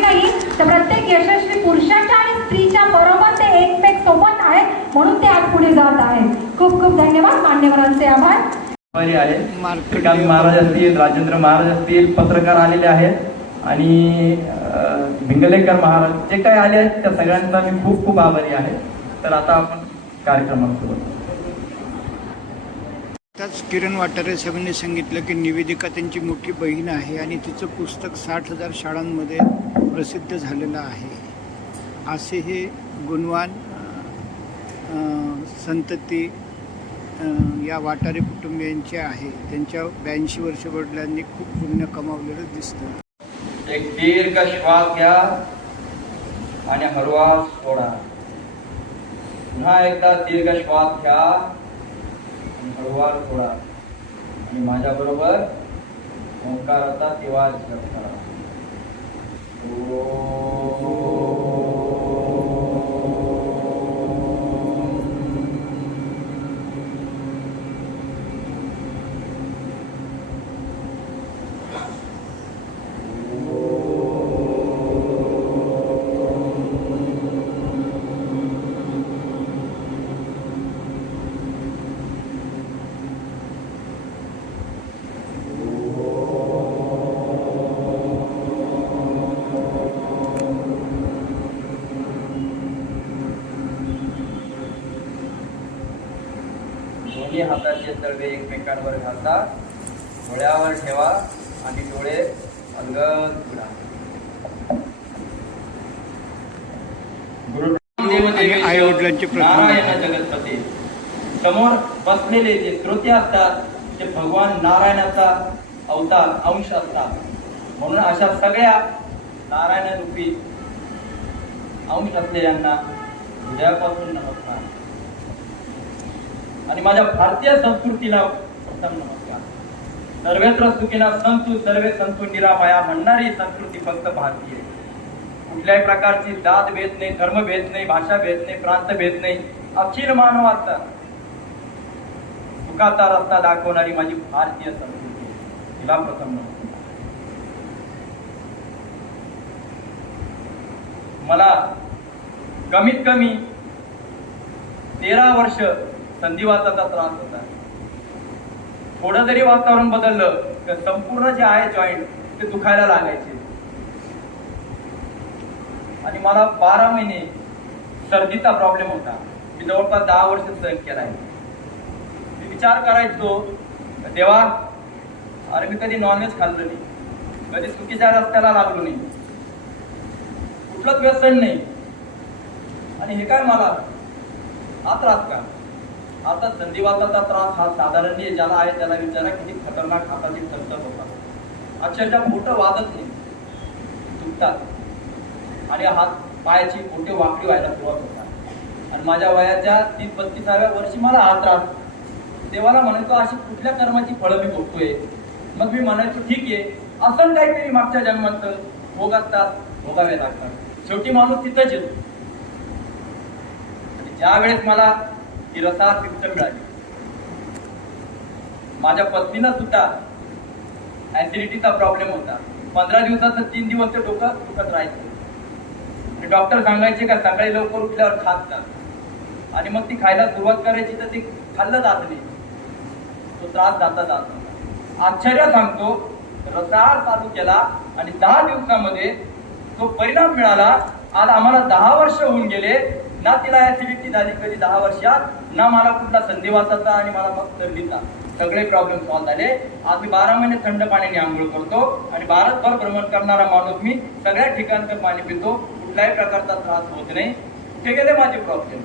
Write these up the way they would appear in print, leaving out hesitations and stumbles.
नाही तर प्रत्येक यशस्वी पुरुषाच्या आणि स्त्रीच्या बरोबर ते एकमेक सोबत आहे, म्हणून ते आज पुढे जात आहे. खूप खूप धन्यवाद. मान्यवरांचे आभार. आहे श्रीकांत महाराज असतील, राजेंद्र महाराज असतील, पत्रकार आलेले आहेत आणि भिंगलेकर महाराज जे काही आले आहेत त्या सगळ्यांचा मी खूप खूप आभारी आहे. तर आता आपण कार्यक्रमाला सुरुवात. त्याच किरण वाटारे साहेबांनी सांगितलं की निवेदिका त्यांची मोठी बहीण आहे आणि तिचं पुस्तक 60,000 शाळांमध्ये प्रसिद्ध झालेलं आहे. असे हे गुणवान संतती या वाटारे कुटुंबियांचे आहे. त्यांच्या 82 वर्ष वडिलांनी खूप पुण्य कमावलेलं दिसतं. एक दीर्घ श्वास घ्या आणि हळवा सोडा. पुन्हा एकदा दीर्घ श्वास घ्या आणि हळवा सोडा आणि माझ्या बरोबर ओंकाराचा दिवा जप करा. दोन्ही हाताचे तळवे एकमेकांवर घालता, डोळ्यावर ठेवा आणि डोळे अलगद उघडा. गुरु आई वडिलांचे नारायण जगतपती समोर बसलेले जे श्रोते असतात ते भगवान नारायणाचा अवतार अंश असतात. म्हणून अशा सगळ्या नारायण रूपी अंश असलेल्यांना हृदयापासून नमस्कार आणि माझ्या भारतीय संस्कृतीला प्रथम नमस्कार. सर्वत्र सुखिना संतु सर्वे संतु निरामया म्हणणारी संस्कृती फक्त भारतीय. कुठल्याही प्रकारची जात भेद नाही, धर्म भेद नाही, भाषा भेद नाही, प्रांत भेद नाही, अखिल मानवाचा सुखाचा रस्ता दाखवणारी माझी भारतीय संस्कृती, तिला प्रथम नमस्कार. मला कमीत कमी 13 वर्ष संधिवाताचा त्रास होता. थोडं जरी वातावरण बदललं तर संपूर्ण जे आहे जॉईंट ते दुखायला लागायचे आणि मला 12 महिने सर्दीचा प्रॉब्लेम होता. मी जवळपास 10 वर्ष सहन केला आहे. मी विचार करायचो तेव्हा अरे मी कधी नॉनव्हेज खाल्लं नाही, कधी चुकीच्या रस्त्याला लागलो नाही, कुठलंच व्यसन नाही आणि हे काय मला हा त्रास का. आता संधिवाताचा त्रास हा साधारण नाही, ज्याला आहे त्याला विचारा किती खतरनाक हाताची चलचल होतात. अक्षरशः बोटं वाजत नाही, दुखतात आणि हात पायाची बोटे वाकडी व्हायला सुरुवात होतात. आणि माझ्या वयाच्या 30-32व्या वर्षी मला हा त्रास. देवाला म्हणायचो अशी कुठल्या कर्माची फळं मी भोगतोय. मग मी म्हणायचो ठीक आहे, असं काहीतरी मागच्या जन्मात भोग असतात, भोगावे लागतात. शेवटी माणूस तिथंच येतो. ज्या वेळेस मला ही रसाळ पित्त मिळाली, माझ्या पत्नीला सुद्धा ऍसिडिटीचा प्रॉब्लेम होता. 15 दिवसाचं 3 दिवस ते डोकं दुखत राहायचं. डॉक्टर सांगायचे का सकाळी लवकर उठल्यावर खात का, आणि मग ती खायला सुरुवात करायची तर ते खाल्लं जात नाही, तो त्रास जाता जात नव्हता. आश्चर्य सांगतो, रसाळ चालू केला आणि 10 दिवसामध्ये तो परिणाम मिळाला. आज आम्हाला 10 वर्ष होऊन गेले, ना तिला ऍसिडिटी झाली कधी 10 वर्षात, ना मला कुठला संधिवाताचा आणि मला मग सर्दीचा. सगळे प्रॉब्लेम सॉल्व्ह झाले. आज मी 12 महिने थंड पाण्याने आंघोळ करतो आणि भारतभर भ्रमण करणारा माणूस मी. सगळ्या ठिकाणचं पाणी पितो, कुठल्याही प्रकारचा त्रास होत नाही. कुठे गेले माझे प्रॉब्लेम,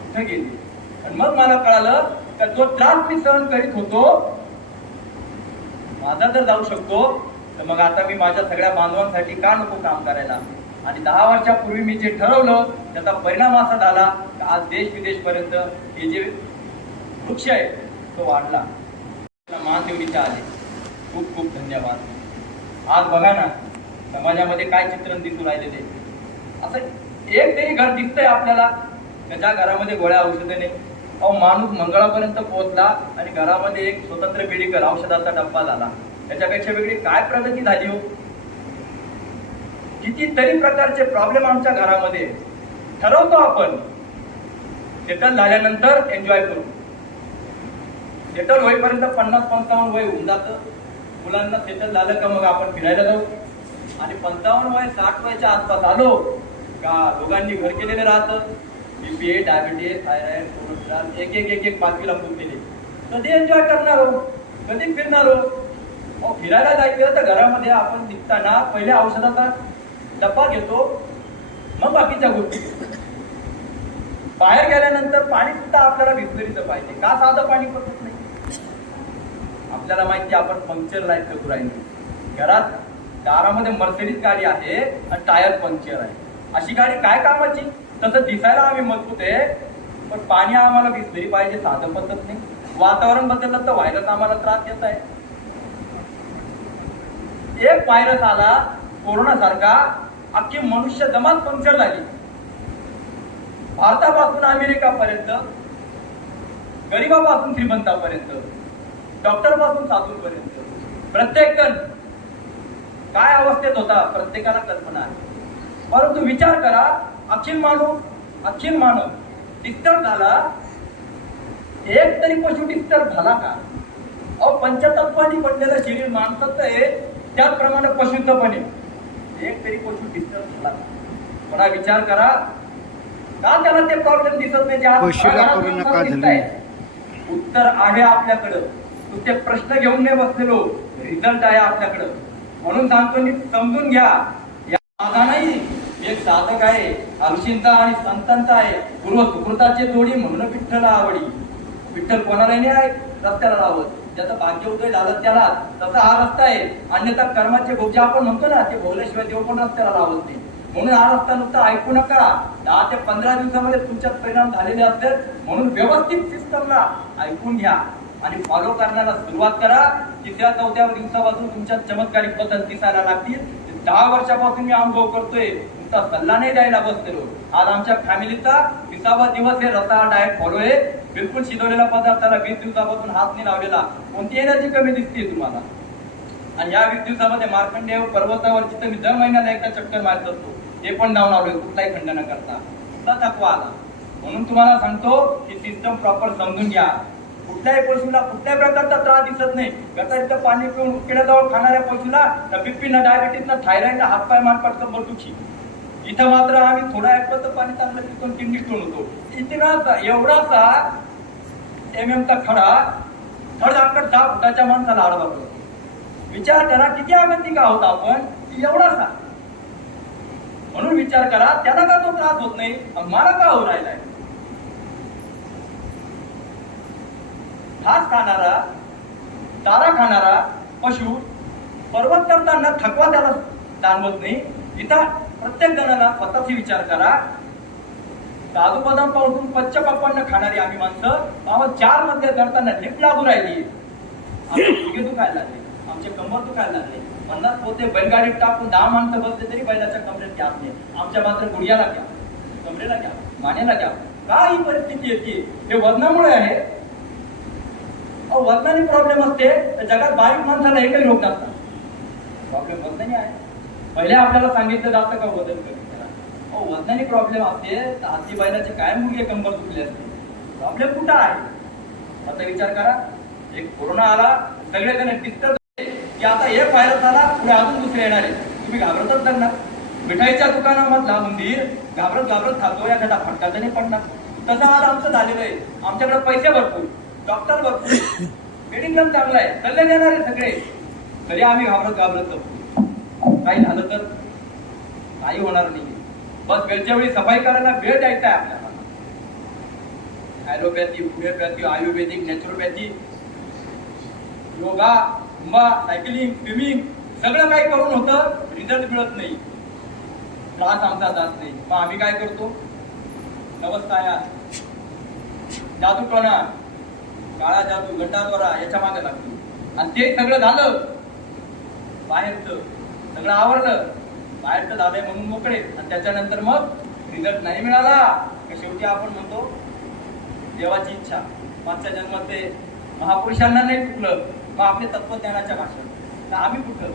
कुठे गेले. आणि मग मला कळालं का जो त्रास मी सहन करीत होतो माझा जर जाऊ शकतो तर मग आता मी माझ्या सगळ्या बांधवांसाठी का नको काम करायला. आणि 10 वर्षापूर्वी मी जे ठरवलं त्याचा परिणाम असा झाला की आज देश विदेश पर्यंत हे जे वृक्ष आहे तो वाढला. मानदेवनीचे आले, खूप खूप धन्यवाद. आज बघा ना समाजामध्ये काय चित्रण दिसून राहिलेले. असं एक तरी घर दिसतंय आपल्याला ज्या घरामध्ये गोळ्या औषधं नाही. अहो माणूस मंगळापर्यंत पोहोचला आणि घरामध्ये एक स्वतंत्र मेडिकल औषधाचा डब्बा झाला. त्याच्यापेक्षा वेगळी काय प्रगती झाली हो. कितीतरी प्रकारचे प्रॉब्लेम आमच्या घरामध्ये ठरवतो आपण. सेटल झाल्यानंतर एन्जॉय करू. सेटल होईपर्यंत 50-55 वय होऊन जातं. मुलांना सेटल झालं का मग आपण फिरायला जाऊ. आणि 55 वय 60 वयाच्या आसपास आलो का दोघांनी घर केलेले राहतं. बीपी, डायबिटीज, थायरॉइड, कोलेस्ट्रॉल एक 5वीला पूर्ण केले. कधी एन्जॉय करणार हो, कधी फिरणार हो. फिरायला जायचं तर घरामध्ये आपण निघताना पहिले औषधाचा डब्बा घेतो, मग बाकीच्या गोष्टी. बाहेर गेल्यानंतर पाणी सुद्धा आपल्याला बिस्लरीचं पाहिजे. का साधं पाणी पडत नाही. आपल्याला माहिती आपण पंक्चर लाईट करू राहिलो. घरात दारामध्ये मर्सिडीज गाडी आहे आणि टायर पंक्चर आहे. अशी गाडी काय कामाची. तसं दिसायला आम्ही मजबूत आहे, पण पाणी आम्हाला बिस्लरी पाहिजे, साधं पद्धत नाही. वातावरण बदललं तर व्हायरस आम्हाला त्रास देत आहे. एक व्हायरस आला कोरोना सारखा, अख्खी मनुष्य जमात पंक्चर झाली. भारतापासून अमेरिकापर्यंत, गरीबापासून श्रीमंतापर्यंत, डॉक्टर पासून साधूंपर्यंत प्रत्येक जण काय अवस्थेत होता प्रत्येकाला कल्पना आहे. परंतु विचार करा, अखिल मानव डिस्टर्ब झाला. एक तरी पशु डिस्टर्ब झाला का. पंचतत्वांनी बनलेलं शरीर माणसाचं आहे, त्याचप्रमाणे पशुचं पण आहे. एक तरी पशु डिस्टर्ब झाला का. थोडा विचार करा, का त्याला ते प्रॉब्लेम दिसत नाही. उत्तर आहे आपल्याकडं. तू ते प्रश्न घेऊन नाही बसलेलो, रिझल्ट आहे आपल्याकडं. म्हणून सांगतो मी, समजून घ्या. माझा नाही, एक साधक आहे, ऋषींचा आणि संतांचा आहे. पूर्व सुकृताचे तोडी म्हणून विठ्ठला आवडी. विठ्ठल कोणालाही नाही आहे रस्त्याला लावत. ज्याचं भाग्य उदय झालं त्याला, तसा हा रस्ता आहे. अन्यथा कर्माचे भोग जे आपण म्हणतो ना, ते भोगल्याशिवाय देव पण रस्त्याला लावत नाही. म्हणून हा रस्ता नुसता ऐकू नका. 10 ते 15 दिवसामध्ये तुमच्यात परिणाम झालेले असतात. म्हणून व्यवस्थित सिस्टमला ऐकून घ्या आणि फॉलो करण्याला सुरुवात करा. 3-4 दिवसापासून तुमच्यात चमत्कारिक बदल दिसायला लागतील. 10 वर्षापासून मी अनुभव करतोय, नुसता सल्ला नाही द्यायला बसलेलो. आज आमच्या फॅमिलीचा 20वा दिवस हे रस्ता डाएट फॉलो आहे. बिलकुल शिजवलेल्या पदार्थाला 20 दिवसापासून हात नाही लावलेला. कोणती एनर्जी कमी दिसते तुम्हाला. आणि या 20 दिवसामध्ये मार्कंडेय पर्वतावरची तर मी दर महिन्याला एकदा चक्कर मारत असतो. ते पण जाऊन आलोय, कुठलाही खंड न करता. कुठला थकवा आला. म्हणून तुम्हाला सांगतो की सिस्टम प्रॉपर समजून घ्या. कुठल्याही पशुला कुठल्याही प्रकारचा त्रास दिसत नाही. गटारीचं पाणी पिऊन किड्याजवळ खाणाऱ्या पशुला ना बीपी, ना डायबिटीज, ना थायरॉइड, ना हातपाय मानपाट कंबर दुखी. इथं मात्र आम्ही थोडा ऍपचं पाणी चांगलं पितो, किडनी स्टोन होतो. इतकासा एवढासा चा खडा धडधाकट 6 फुटाच्या माणसाला आडवा करतो. विचार करा किती आगंतिक आहोत आपण. एवढासा. म्हणून विचार करा, त्याला का तो त्रास होत नाही, मला का होऊ राहिलाय. घास खाणारा, चारा खाणारा पशु पर्वत करताना थकवा त्याला जाणवत नाही. इथं प्रत्येक जणाला स्वतःची विचार करा. काजू बदाम पासून पच्च पप्पांना खाणारी आम्ही माणसं, आम्हाला 4 मध्ये करताना लिफ्ट लागू राहिली. आमचे गुडघे दुखायला लागले, आमचे कंबर दुखायला लागले. 50 पोते बैलगाडीत टाकून 10 माणसं बसले तरी बैलाच्या कमरेत घ्या नाही. आमच्या मात्र गुडघ्याला घ्या, कमरेला घ्या, मानेला घ्या. का ही परिस्थिती येते. हे वजनामुळे आहे. वजनाने प्रॉब्लेम असते तर जगात बारीक माणसाला एकही रोग नसतात. प्रॉब्लेम वजनाने आहे. पहिले आपल्याला सांगितलं जातं का वजन कमी करा. वजनाने प्रॉब्लेम असते तर हाती बैलाचे काय मुलगे कंबर दुखले असते. प्रॉब्लेम कुठं आहे. आता विचार करा, एक कोरोना आला, सगळेजण डिस्टर्ब की आता एक व्हायरस आला, पुढे अजून दुसरे येणार आहे. तुम्ही घाबरतच करणार. मिठाईच्या दुकानामधला उंदीर घाबरत खातो, एखादा फटका तर नाही पडणार. तसं आज आमचं झालेलं आहे. आमच्याकडे पैसे भरपूर, डॉक्टर भरपूर, मेडिक्लेम चांगला आहे, सल्ले देणारे सगळे, तरी आम्ही घाबरत काही झालं तर काही होणार नाही. बस वेळच्या वेळी सफाई करायला वेळ द्यायचा आहे आपल्याला. Allopathy, homeopathy, ayurvedic, naturopathy, yoga, Zumba, cycling, swimming सगळं काही करून होतं, रिझल्ट मिळत नाही. त्रास आमचा जात नाही. मग आम्ही काय करतो, नवस्ताया, जादूटोणा, काळा जादू, गंडाद्वारा याच्या मागे लागतो. आणि ते सगळं झालं, बाहेरचं सगळं आवरलं, बाहेरचं झालंय म्हणून मोकळे. आणि त्याच्यानंतर मग रिझल्ट नाही मिळाला तर शेवटी आपण म्हणतो देवाची इच्छा. मागच्या जन्मात ते महापुरुषांना नाही चुकलं, मग आपले तत्वज्ञानाच्या भाषेत तर आम्ही कुठं,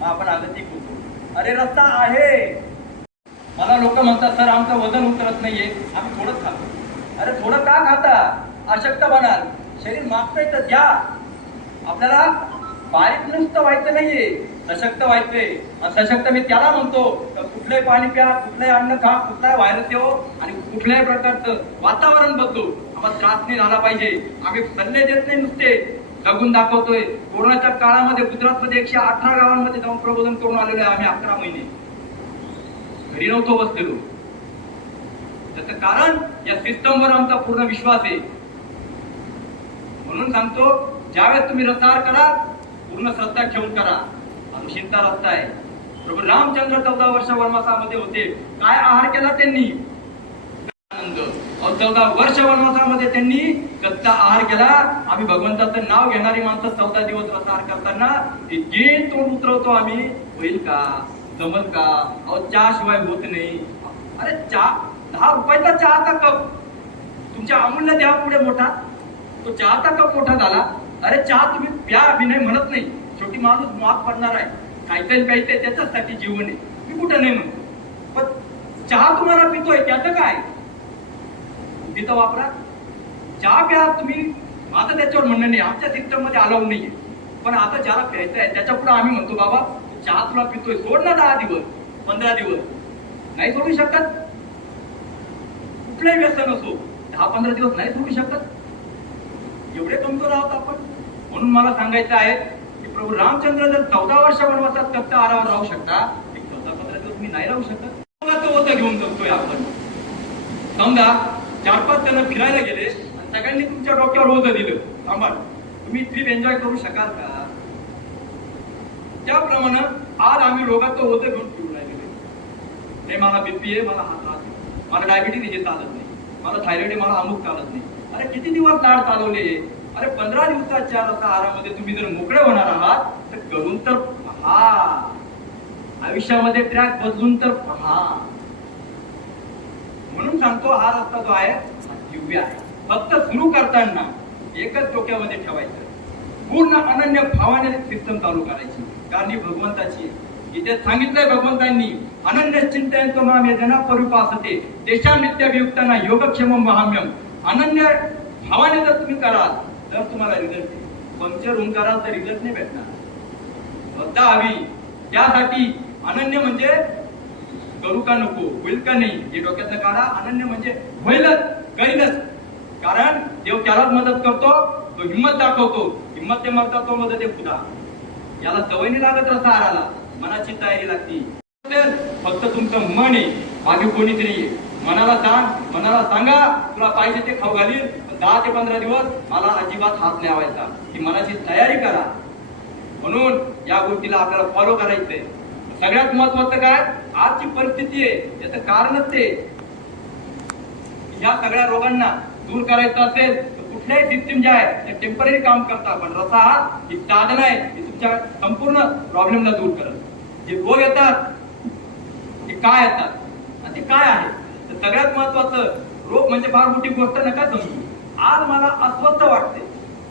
मग आपण आगतिक होतो. अरे रस्ता आहे. मला लोक म्हणतात सर आमचं वजन उतरत नाहीये, आम्ही थोडंच खातो. अरे थोडं का खाता? अशक्त बनाल. शरीर मागतंय तर द्या. आपल्याला बारीक नुसतं व्हायचं नाहीये, सशक्त व्हायचंय. सशक्त मी त्याला म्हणतो कुठलंही पाणी प्या, कुठलंही अन्न खा, कुठलाही व्हायरस येऊ आणि कुठल्याही प्रकारचं वातावरण बदलू, आम्हाला त्रास नाही झाला पाहिजे. आम्ही सल्ले देत नाही, नुसते जगून दाखवतोय. कोरोनाच्या काळामध्ये गुजरातमध्ये 118 गावांमध्ये जाऊन प्रबोधन करून आलेलो आहे आम्ही 11 महिने. घरी नव्हतो बसलेलो. त्याचं कारण या सिस्टमवर आमचा पूर्ण विश्वास आहे. म्हणून सांगतो, ज्यावेळेस तुम्ही रस्त्यावर करा, पूर्ण श्रद्धा ठेवून करा. अनुशिंता रस्ता आहे. प्रभू रामचंद्र 14 वर्ष वनवासामध्ये होते. काय आहार केला त्यांनी? आनंद. 14 वर्ष वनवासामध्ये त्यांनी कच्चा आहार केला. आम्ही भगवंताचं नाव घेणारी माणसं 14 दिवस रस्ताहार करताना जे तोंड उतरवतो आम्ही, होईल का? जमल का? अहो चहा शिवाय होत नाही. अरे चहा 10 रुपयाचा चहाचा कप तुमच्या अमूल्य द्या पुढे मोठा, तो चहाचा कप मोठा झाला. अरे चहा तुम्ही प्या, मी नाही म्हणत नाही. शेवटी माणूस माफ पडणार आहे. काहीतरी प्यायचंय त्याच्यासाठी जीवन आहे, मी कुठं नाही म्हणतो. पण चहा तुम्हाला पितोय त्याचं काय? तिथं वापरा. चहा प्या तुम्ही, माझं त्याच्यावर म्हणणं नाही. आमच्या सिस्टम मध्ये अलाउड नाहीये. पण आता ज्याला प्यायचं आहे त्याच्या पुढे आम्ही म्हणतो बाबा चहा तुला पितोय, सोड ना 10 दिवस 15 दिवस. नाही सोडू शकत. कुठलंही व्यसन असो 10-15 दिवस नाही सोडू शकत. एवढे कमजोर आहोत आपण. म्हणून मला सांगायचं आहे की प्रभू रामचंद्र जर 14 वर्ष वनवासात कच्चा आहारावर राहू शकता, 14-15 दिवस मी नाही राहू शकत. होतं घेऊन जगतोय आपण. समजा 4-5 जण फिरायला गेले आणि सगळ्यांनी तुमच्या डोक्यावर ओझं दिलं, थांबा तुम्ही ट्रिप एन्जॉय करू शकाल का? त्याप्रमाणे आज आम्ही रोगाचं ओझं घेऊन फिरून राहिलेलो. नाही मला बीपी आहे, मला हा त्रास आहे, मला डायबिटीज हे चालत नाही, मला थायरॉइड आहे, मला अमुक चालत नाही. अरे किती दिवस लाड चालवले? अरे 15 दिवसाच्या आहारामध्ये तुम्ही जर मोकळे होणार आहात तर करून तर पहा. आयुष्यामध्ये ट्रॅक बदलून तर पहा. म्हणून सांगतो हा रस्ता जो आहे दिव्य आहे. फक्त सुरू करताना एकच डोक्यामध्ये ठेवायचं, पूर्ण अनन्य भावाने सिस्टम चालू करायची, कारण ही भगवंताची आहे. इथे सांगितलंय भगवंतांनी, अनन्य चिंतन माम जना परुपासते देशां नित्यभियुक्ताना योगक्षेमम महाम्यम. अनन्य भावाने जर तुम्ही कराल तर तुम्हाला रिझल्ट. पंक्चर होऊन कराल तर रिझल्ट नाही भेटणार. श्रद्धा हवी. त्यासाठी अनन्य म्हणजे करू का नको, होईल का नाही हे डोक्यातलं काढा. अनन्य म्हणजे होईलच, कळीलच. कारण देव त्यालाच मदत करतो तो हिंमत दाखवतो. हिंमत ते मरता तो मदत आहे खुदा. याला सवय नाही लागत रसाहाराला, मनाची तयारी लागती. फक्त तुमचं मन आहे, बाकी कोणीच नाहीये. मनाला सांगा तुला पाहिजे ते खाऊ घालील, 10 ते 15 दिवस मला अजिबात हात लावायचा. ही मनाची तयारी करा. म्हणून या गोष्टीला आपल्याला फॉलो करायचंय. सगळ्यात महत्वाचं काय, आजची परिस्थिती आहे याचं कारणच ते. या सगळ्या रोगांना दूर करायचं असेल तर कुठल्याही सिस्टीम जे आहे ते टेम्पररी काम करता, पण रसाहार ही साधन आहे की तुमच्या संपूर्ण प्रॉब्लेमला दूर करत. जे रोग येतात ते काय येतात आणि ते काय आहे, तर सगळ्यात महत्वाचं रोग म्हणजे फार मोठी गोष्ट नका समजू. आज मला अस्वस्थ वाटते,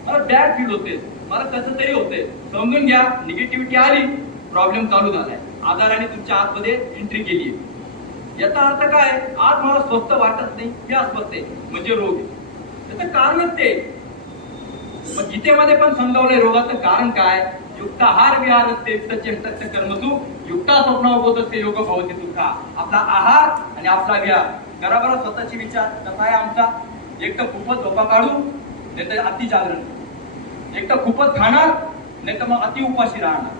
मला बॅड फील होते, मला कसं तरी होते, समजून घ्या. निगेटिव्हिटी आली, प्रॉब्लेम चालू झालाय, आजाराने तुमच्या आतमध्ये एंट्री केली आहे. याचा अर्थ काय, आज मला स्वस्थ वाटत नाही, हे अस्वस्थ आहे म्हणजे रोग आहे. त्याचं कारणच ते. मग गीतेमध्ये पण समजावलंय रोगाचं कारण काय. युक्त आहार विहार असते, युक्त चेष्टस्य कर्मसु, युक्ता स्वप्नावबोधस्य योग भवती सुखा. आपला आहार आणि आपला विहार करा बरं. स्वतःची विचार कसा आहे आमचा. एक तर खूपच झोपा काढू, नाही तर अति जागरण. एक तर खूपच खाणार, नाही तर मग अति उपाशी राहणार.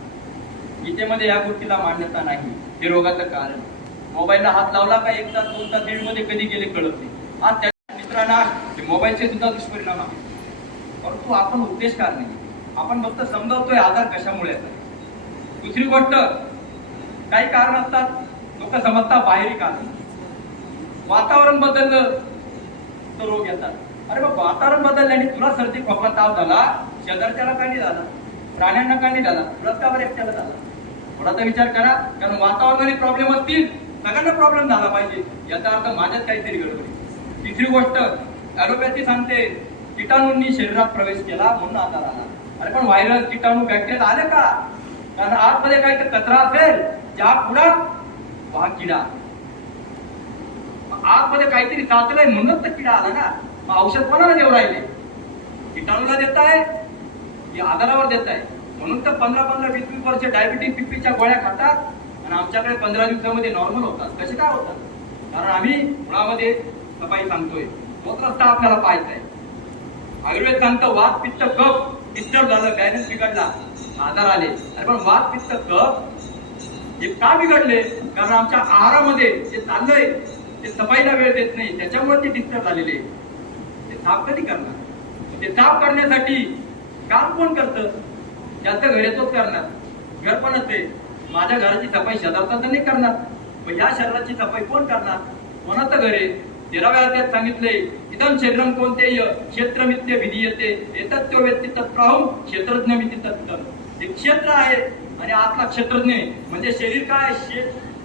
गीतेमध्ये या गोष्टीला मान्यता नाही. हे रोगाचं कारण. मोबाईलला हात लावला का 1 तास 2 तास दीड मध्ये कधी गेले कळत नाही. आज त्या मित्रांना मोबाईलचे सुद्धा दुष्परिणाम आहे, परंतु आपण उद्देशकार नाही. आपण फक्त समजावतोय आजार कशामुळे येतात. दुसरी गोष्ट, काही कारण असतात, लोक समजतात बाहेरी कारण. वातावरण बदललं तर रोग येतात. अरे मग वातावरण बदलल्याने तुला सर्दी खोकला ताप झाला, शेजारच्याला का नाही झाला, प्राण्यांना का नाही झाला, तुलाच का बरं एकट्याला झाला. थोडासा विचार करा. कारण वातावरणाने प्रॉब्लेम असतील, सगळ्यांना प्रॉब्लेम झाला पाहिजे, याचा अर्थ माझ्यात काहीतरी गडबड. तिसरी गोष्ट, ॲलोपॅथी सांगते किटाणूंनी शरीरात प्रवेश केला म्हणून आजार आला. अरे पण व्हायरस, किटाणू, बॅक्टेरिया आले का कारण आतमध्ये काही कचरा असेल, ज्या पुढा हा किडा, आतमध्ये काहीतरी साचलंय म्हणूनच तर किडा आला ना. मग औषध कोणाला देऊ राहिले? किटाणूला देत आहे की आजारावर देत आहे? म्हणून तर 15-20 वर्ष डायबिटीस बीपीच्या गोळ्या खातात आणि आमच्याकडे 15 दिवसामध्ये नॉर्मल होतात. कसे काय होतात? कारण आम्ही मुळामध्ये सफाई सांगतोय, तोच रस्ता आपल्याला पाहायचा आहे. आयुर्वेद सांगतं वात पित्त कफ डिस्टर्ब झालं, बॅलन्स बिघडला, आजार आले. अरे पण वात पित्त कफ हे का बिघडले? कारण आमच्या आहारामध्ये जे चाललंय ते सफाईला वेळ देत नाही, त्याच्यामुळे ते डिस्टर्ब झालेले. ते साफ कधी करणार? ते साफ करण्यासाठी काम कोण करतं? ज्याचं घर येतोच करणार. घर पण असते, माझ्या घराची सफाई शेजारचा तर नाही करणार, पण ह्या शरीराची सफाई कोण करणार? कोणाचं घर आहे? 13व्या अध्यायात सांगितले, इदम शरीरम कोणते क्षेत्रमित्य विधीयते एतत् त्यो व्यक्ती तत्प्राहुम क्षेत्रज्ञमिति तत्तम. हे क्षेत्र आहे आणि आतला क्षेत्रज्ञ म्हणजे शरीर काय?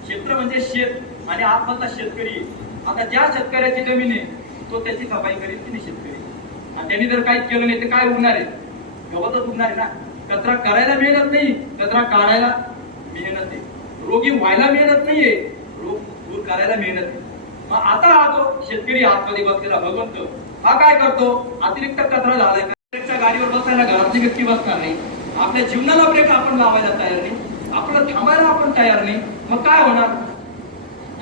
क्षेत्र म्हणजे शेत आणि आत्माचा शेतकरी. आता ज्या शेतकऱ्याची जमीन आहे तो त्याची सफाई करीत की नाही शेतकरी? आणि त्यांनी जर काहीच केलं नाही तर काय उगणार आहे? गवतच उगणार आहे ना. कचरा करायला मेहनत नाही, कचरा काढायला मेहनत आहे. रोगी व्हायला मेहनत नाहीये, रोग दूर करायला मेहनत आहे. मग आता हा जो शेतकरी आतमध्ये बसलेला भगवंत हा काय करतो? अतिरिक्त कचरा झालाय, ब्रेकच्या गाडीवर बसायला घरातली व्यक्ती बसणार नाही, आपल्या जीवनाला ब्रेक आपण लावायला तयार नाही, आपलं थांबायला आपण तयार नाही. मग काय होणार?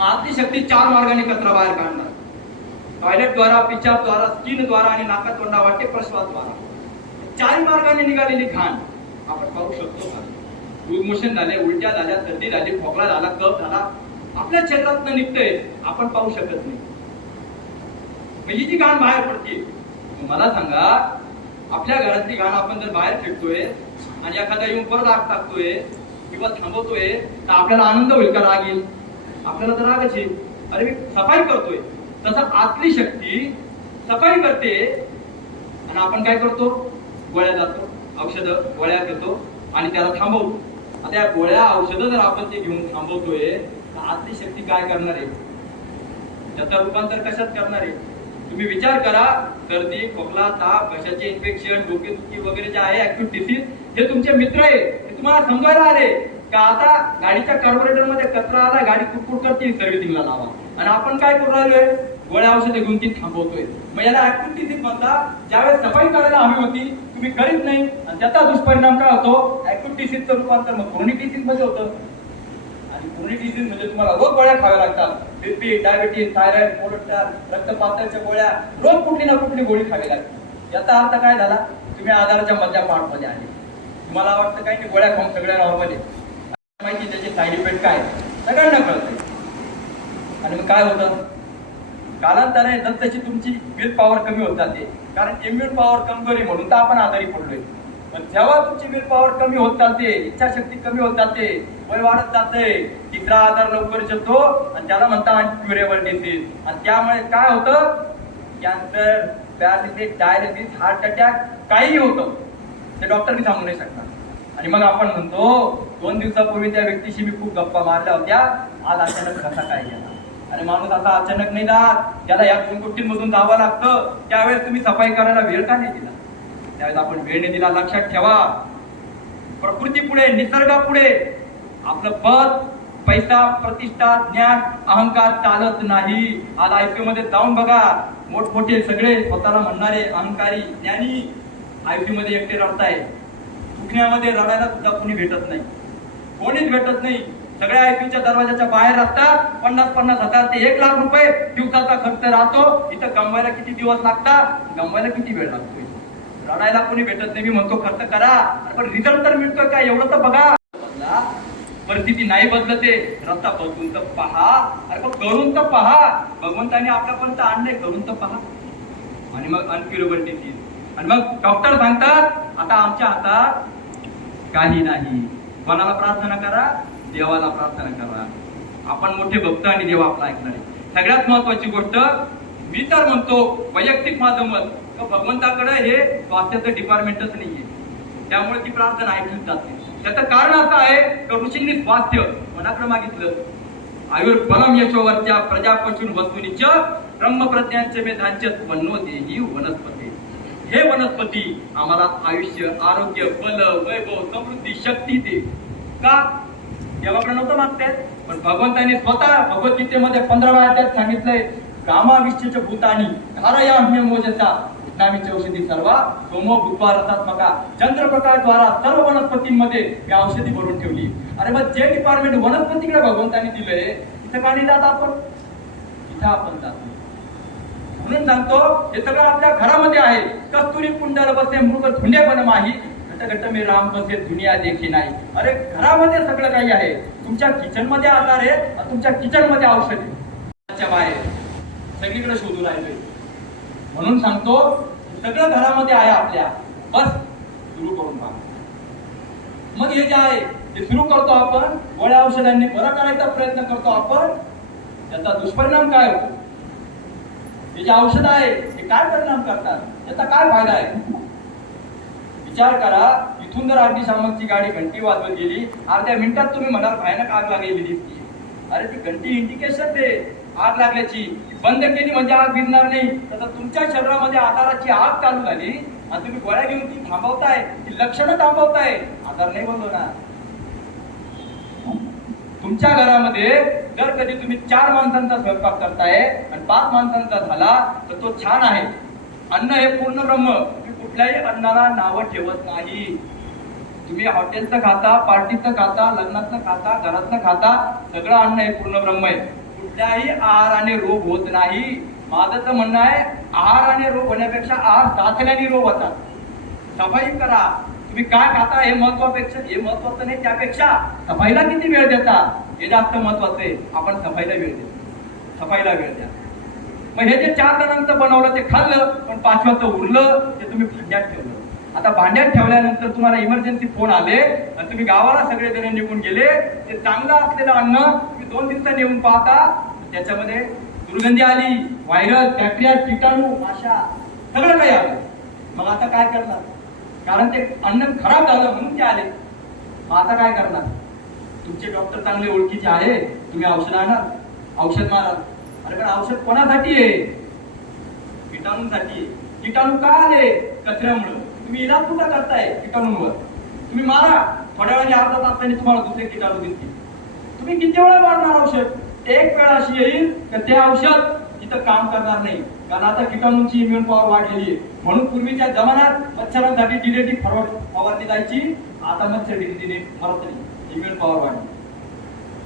आतली शक्ती 4 मार्गाने कचरा बाहेर काढणार. टॉयलेट द्वारा, पिशाब द्वारा, स्किन द्वारा आणि नाका तोंडा वाटे प्रश्वास द्वारा. 4 मार्गाने निघालेली घाण आपण पाहू शकतो का? लूज मोशन झाले, उलट्या झाल्या, सर्दी झाली, खोकला झाला, कफ झाला, आपल्या शरीरातून निघतंय, आपण पाहू शकत नाही. ही जी घाण बाहेर पडते, मला सांगा, आपल्या घरातली घाण आपण जर बाहेर फेकतोय आणि एखादा येऊन परत आग टाकतोय किंवा थांबवतोय तर आपल्याला आनंद होईल का? राग येईल? आपल्याला तर रागच येईल. अरे मी सफाई करतोय, तसं आतली शक्ती सफाई करते आणि आपण काय करतो? गोळ्या जातो, औषधं गोळ्या घेतो आणि त्याला थांबवतो. आता या गोळ्या औषधं जर आपण ते घेऊन थांबवतोय तर आतली शक्ती काय करणार आहे? त्याचं रूपांतर कशात करणार आहे? तुम्ही विचार करा. सर्दी, खोकला, ताप, घशाचे इन्फेक्शन, डोकेदुखी वगैरे जे आहे ऍक्टिव्ह डिसीज, हे तुमचे मित्र आहे. हे तुम्हाला समजायला आले का? आता गाडीच्या कार्बोरेटर मध्ये कचरा आला, गाडी कुटकुट करते, सर्व्हिसिंगला लावा. आणि आपण काय करू राहिलोय? गोळ्या औषधे घेऊन ती थांबवतोय. मग याला ऍक्टिव्ह डिसीज म्हणतात. ज्यावेळेस सफाई करायला हवी होती तुम्ही करीत नाही आणि त्याचा दुष्परिणाम काय होतो? ऍक्टिव्ह डिसीजचं रूपांतर मग क्रोनिक डिसीज मध्ये होतं. आणि क्रोनिक डिसीज म्हणजे तुम्हाला रोज गोळ्या खाव्या लागतात. बीपी, डायबिटीज, थायरॉइड, कोलेस्ट्रॉल, रक्तपातळीच्या गोळ्या, रोज कुठली ना कुठली गोळी खावी लागते. याचा अर्थ काय झाला? तुम्ही आजाराच्या मधल्या पार्टमध्ये आले. तुम्हाला वाटतं काय की गोळ्या खाऊन सगळ्या नॉर्मल आहे. माहिती त्याचे साईड इफेक्ट काय सगळ्यांना कळतंय. आणि मग काय होतं? कालांतराने जसजशी तुमची विल पॉवर कमी होत जाते, कारण इम्युन पॉवर कमजोरी म्हणून तर आपण आजारी पडलोय. पण जेव्हा तुमची विल पॉवर कमी होत जाते, इच्छाशक्ती कमी होत जाते, वय वाढत जाते, तिसरा आजार लवकर येतो आणि त्याला म्हणतात अनक्युरेबल डिसीज. आणि त्यामुळे काय होतं? Cancer, paralysis, dialysis, heart attack काही होतं, ते डॉक्टरनी सांगू नाही शकणार. आणि मग आपण म्हणतो 2 दिवसापूर्वी त्या व्यक्तीशी मी खूप गप्पा मारल्या होत्या, आज अचानक कसा काय गेला? आणि माणूस असा अचानक नाही जात, त्याला या 2 गोष्टींमधून जावं लागतं. त्यावेळेस तुम्ही सफाई करायला वेळ का नाही दिला? त्यावेळेस आपण वेळ नाही दिला. लक्षात ठेवा, प्रकृतीपुढे, निसर्गापुढे आपलं पद, पैसा, प्रतिष्ठा, ज्ञान, अहंकार चालत नाही. आज आयसीयू मध्ये जाऊन बघा, मोठमोठे सगळे स्वतःला म्हणणारे अहंकारी ज्ञानी आयसीयू मध्ये एकटे रडताय. दुखण्यामध्ये रडायला सुद्धा कोणी भेटत नाही, कोणीच भेटत नाही. सगळ्या आयसीयूच्या दरवाजाच्या बाहेर असतात. 50-50 हजार ते 1 लाख रुपये दिवसाचा खर्च राहतो. इथं कमवायला किती दिवस लागतात? कमवायला किती वेळ लागतोय? रडायला कोणी भेटत नाही. मी म्हणतो खर्च करा, पण रिझल्ट तर मिळतोय का एवढं तर बघा. परिस्थिती नाही बदलते, रस्ता बदलून तर पहा. अरे पण करून तर पहा. भगवंताने आपल्यापर्यंत आणलंय, करून तर पहा. आणि मग अनक्युरेबल डिसीज. आणि मग डॉक्टर सांगतात आता आमच्या हातात काही नाही. कोणाला प्रार्थना करा? देवाला प्रार्थना करा. आपण मोठे भक्त आणि देव आपला ऐकणार आहे. सगळ्यात महत्वाची गोष्ट मी तर म्हणतो, वैयक्तिक माझं मत, भगवंताकडे हे स्वास्थ्याचं डिपार्टमेंटच नाहीये, त्यामुळे ती प्रार्थना ऐकली जाते. त्याचं कारण असं आहे की ऋषींनी स्वास्थ्य मनाकडे मागितलं. आयुर्बलम यशोवर्त्या प्रजापशून वस्तुनिच ब्रह्मप्रज्ञांचे मेधांचे वन्नो देही वनस्पती. हे वनस्पती आम्हाला आयुष्य, आरोग्य, बल, वैभव, समृद्धी, शक्ती दे. का देवाकडे नव्हतं मागतायत, पण भगवंतांनी स्वतः भगवद्गीतेमध्ये 15व्या अध्यायात सांगितलंय, कामाविष्टच्या भूतानी धारयाम्य मोजसा नामीची औषधी सर्वा सोमो भूत्वा रसात्मका चंद्रप्रकाशद्वारा सर्व वनस्पतींमध्ये मी औषधी भरून ठेवली. अरे मग जे डिपार्टमेंट वनस्पतीकडे भगवंतांनी दिलंय तिथं का नाही जात आपण? तिथं आपण जातो. म्हणून सांगतो हे सगळं आपल्या घरामध्ये आहे. कस्तुरी कुंडल बसे मृग धुंडे बन माही घट मी राम बसे दुनिया देखी नाही. अरे घरामध्ये सगळं काही आहे. तुमच्या किचन मध्ये आधार आहे, तुमच्या किचन मध्ये औषध आहे, बाहेर सगळीकडे शोधून राहिले. म्हणून सांगतो सगळं घरामध्ये आहे आपल्या, बस सुरू करून पहा. मग हे जे आहे ते सुरू करतो आपण, गोळ्या औषधांनी बरं करायचा प्रयत्न करतो आपण. त्याचा दुष्परिणाम काय होतो? हे जे औषध आहे हे काय परिणाम करतात, त्याचा काय फायदा आहे? विचार करा. इथून जर अग्निशामकची गाडी घंटी वाजवत गेली, अर्ध्या मिनिटात तुम्ही म्हणाल भयानक आग लागलेली दिसते. अरे ती घंटी इंडिकेशन दे आग लागल्याची. बंद केली म्हणजे आग भिजणार नाही. तसं तुमच्या शरीरामध्ये आधाराची आग चालू झाली आणि तुम्ही गोळ्या घेऊन ती थांबवताय, ती लक्षणं थांबवताय, आधार नाही बंद होणार. तुमच्या घरामध्ये जर कधी तुम्ही 4 माणसांचा स्वयंपाक करताय आणि 5 माणसांचा झाला तर तो छान आहे. अन्न हे पूर्ण ब्रह्म. तुम्ही कुठल्याही अन्नाला नावं ठेवत नाही. तुम्ही हॉटेलचं खाता, पार्टीचं खाता, लग्नातलं खाता, घरातलं खाता, सगळं अन्न हे पूर्ण ब्रह्म आहे. कुठल्याही आहाराने रोग होत नाही. माझं तर म्हणणं आहे आहाराने रोग होण्यापेक्षा आहार साचल्याने रोग होतात. सफाई करा. तुम्ही काय खाता हे महत्वापेक्षा, हे महत्वाचं नाही, त्यापेक्षा सफाईला किती वेळ देता हे जास्त महत्वाचं आहे. आपण सफाईला वेळ देतो, सफाईला वेळ द्या. मग हे जे 4 जणांचं बनवलं ते खाल्लं, पण 5व्याचं उरलं ते तुम्ही भांड्यात ठेवलं. आता भांड्यात ठेवल्यानंतर तुम्हाला इमर्जन्सी फोन आले आणि तुम्ही गावाला सगळे जण निघून गेले. ते चांगलं असलेलं अन्न तुम्ही 2 दिवसांनी येऊन पाहता त्याच्यामध्ये दुर्गंधी आली, व्हायरस, बॅक्टेरिया, कीटाणू, माशा सगळं काही आलं. मग आता काय करणार? कारण ते अन्न खराब झालं म्हणून ते आले. मग आता काय करणार? तुमचे डॉक्टर चांगले ओळखीचे आहे, तुम्ही औषध आणाल, औषध माराल. अरे पण औषध कोणासाठी आहे? किटाणूंसाठी. किटाणू का आले? कचऱ्यामुळे. तुम्ही इलाज कुठं करताय किटाणूंवर? तुम्ही मारा, थोड्या वेळाने अर्धा तासाने तुम्हाला दुसरे किटाणू दिसतील. तुम्ही किती वेळा मारणार औषध? एक वेळ अशी येईल तर ते औषध तिथं काम करणार नाही. कारण आता किटाणूंची इम्युन पॉवर वाढलेली आहे. म्हणून पूर्वीच्या जमान्यात मच्छरांसाठी डिलेटी फवारणी जायची. आता मच्छर डिलेटीने मरत नाही, इम्युन पॉवर वाढली.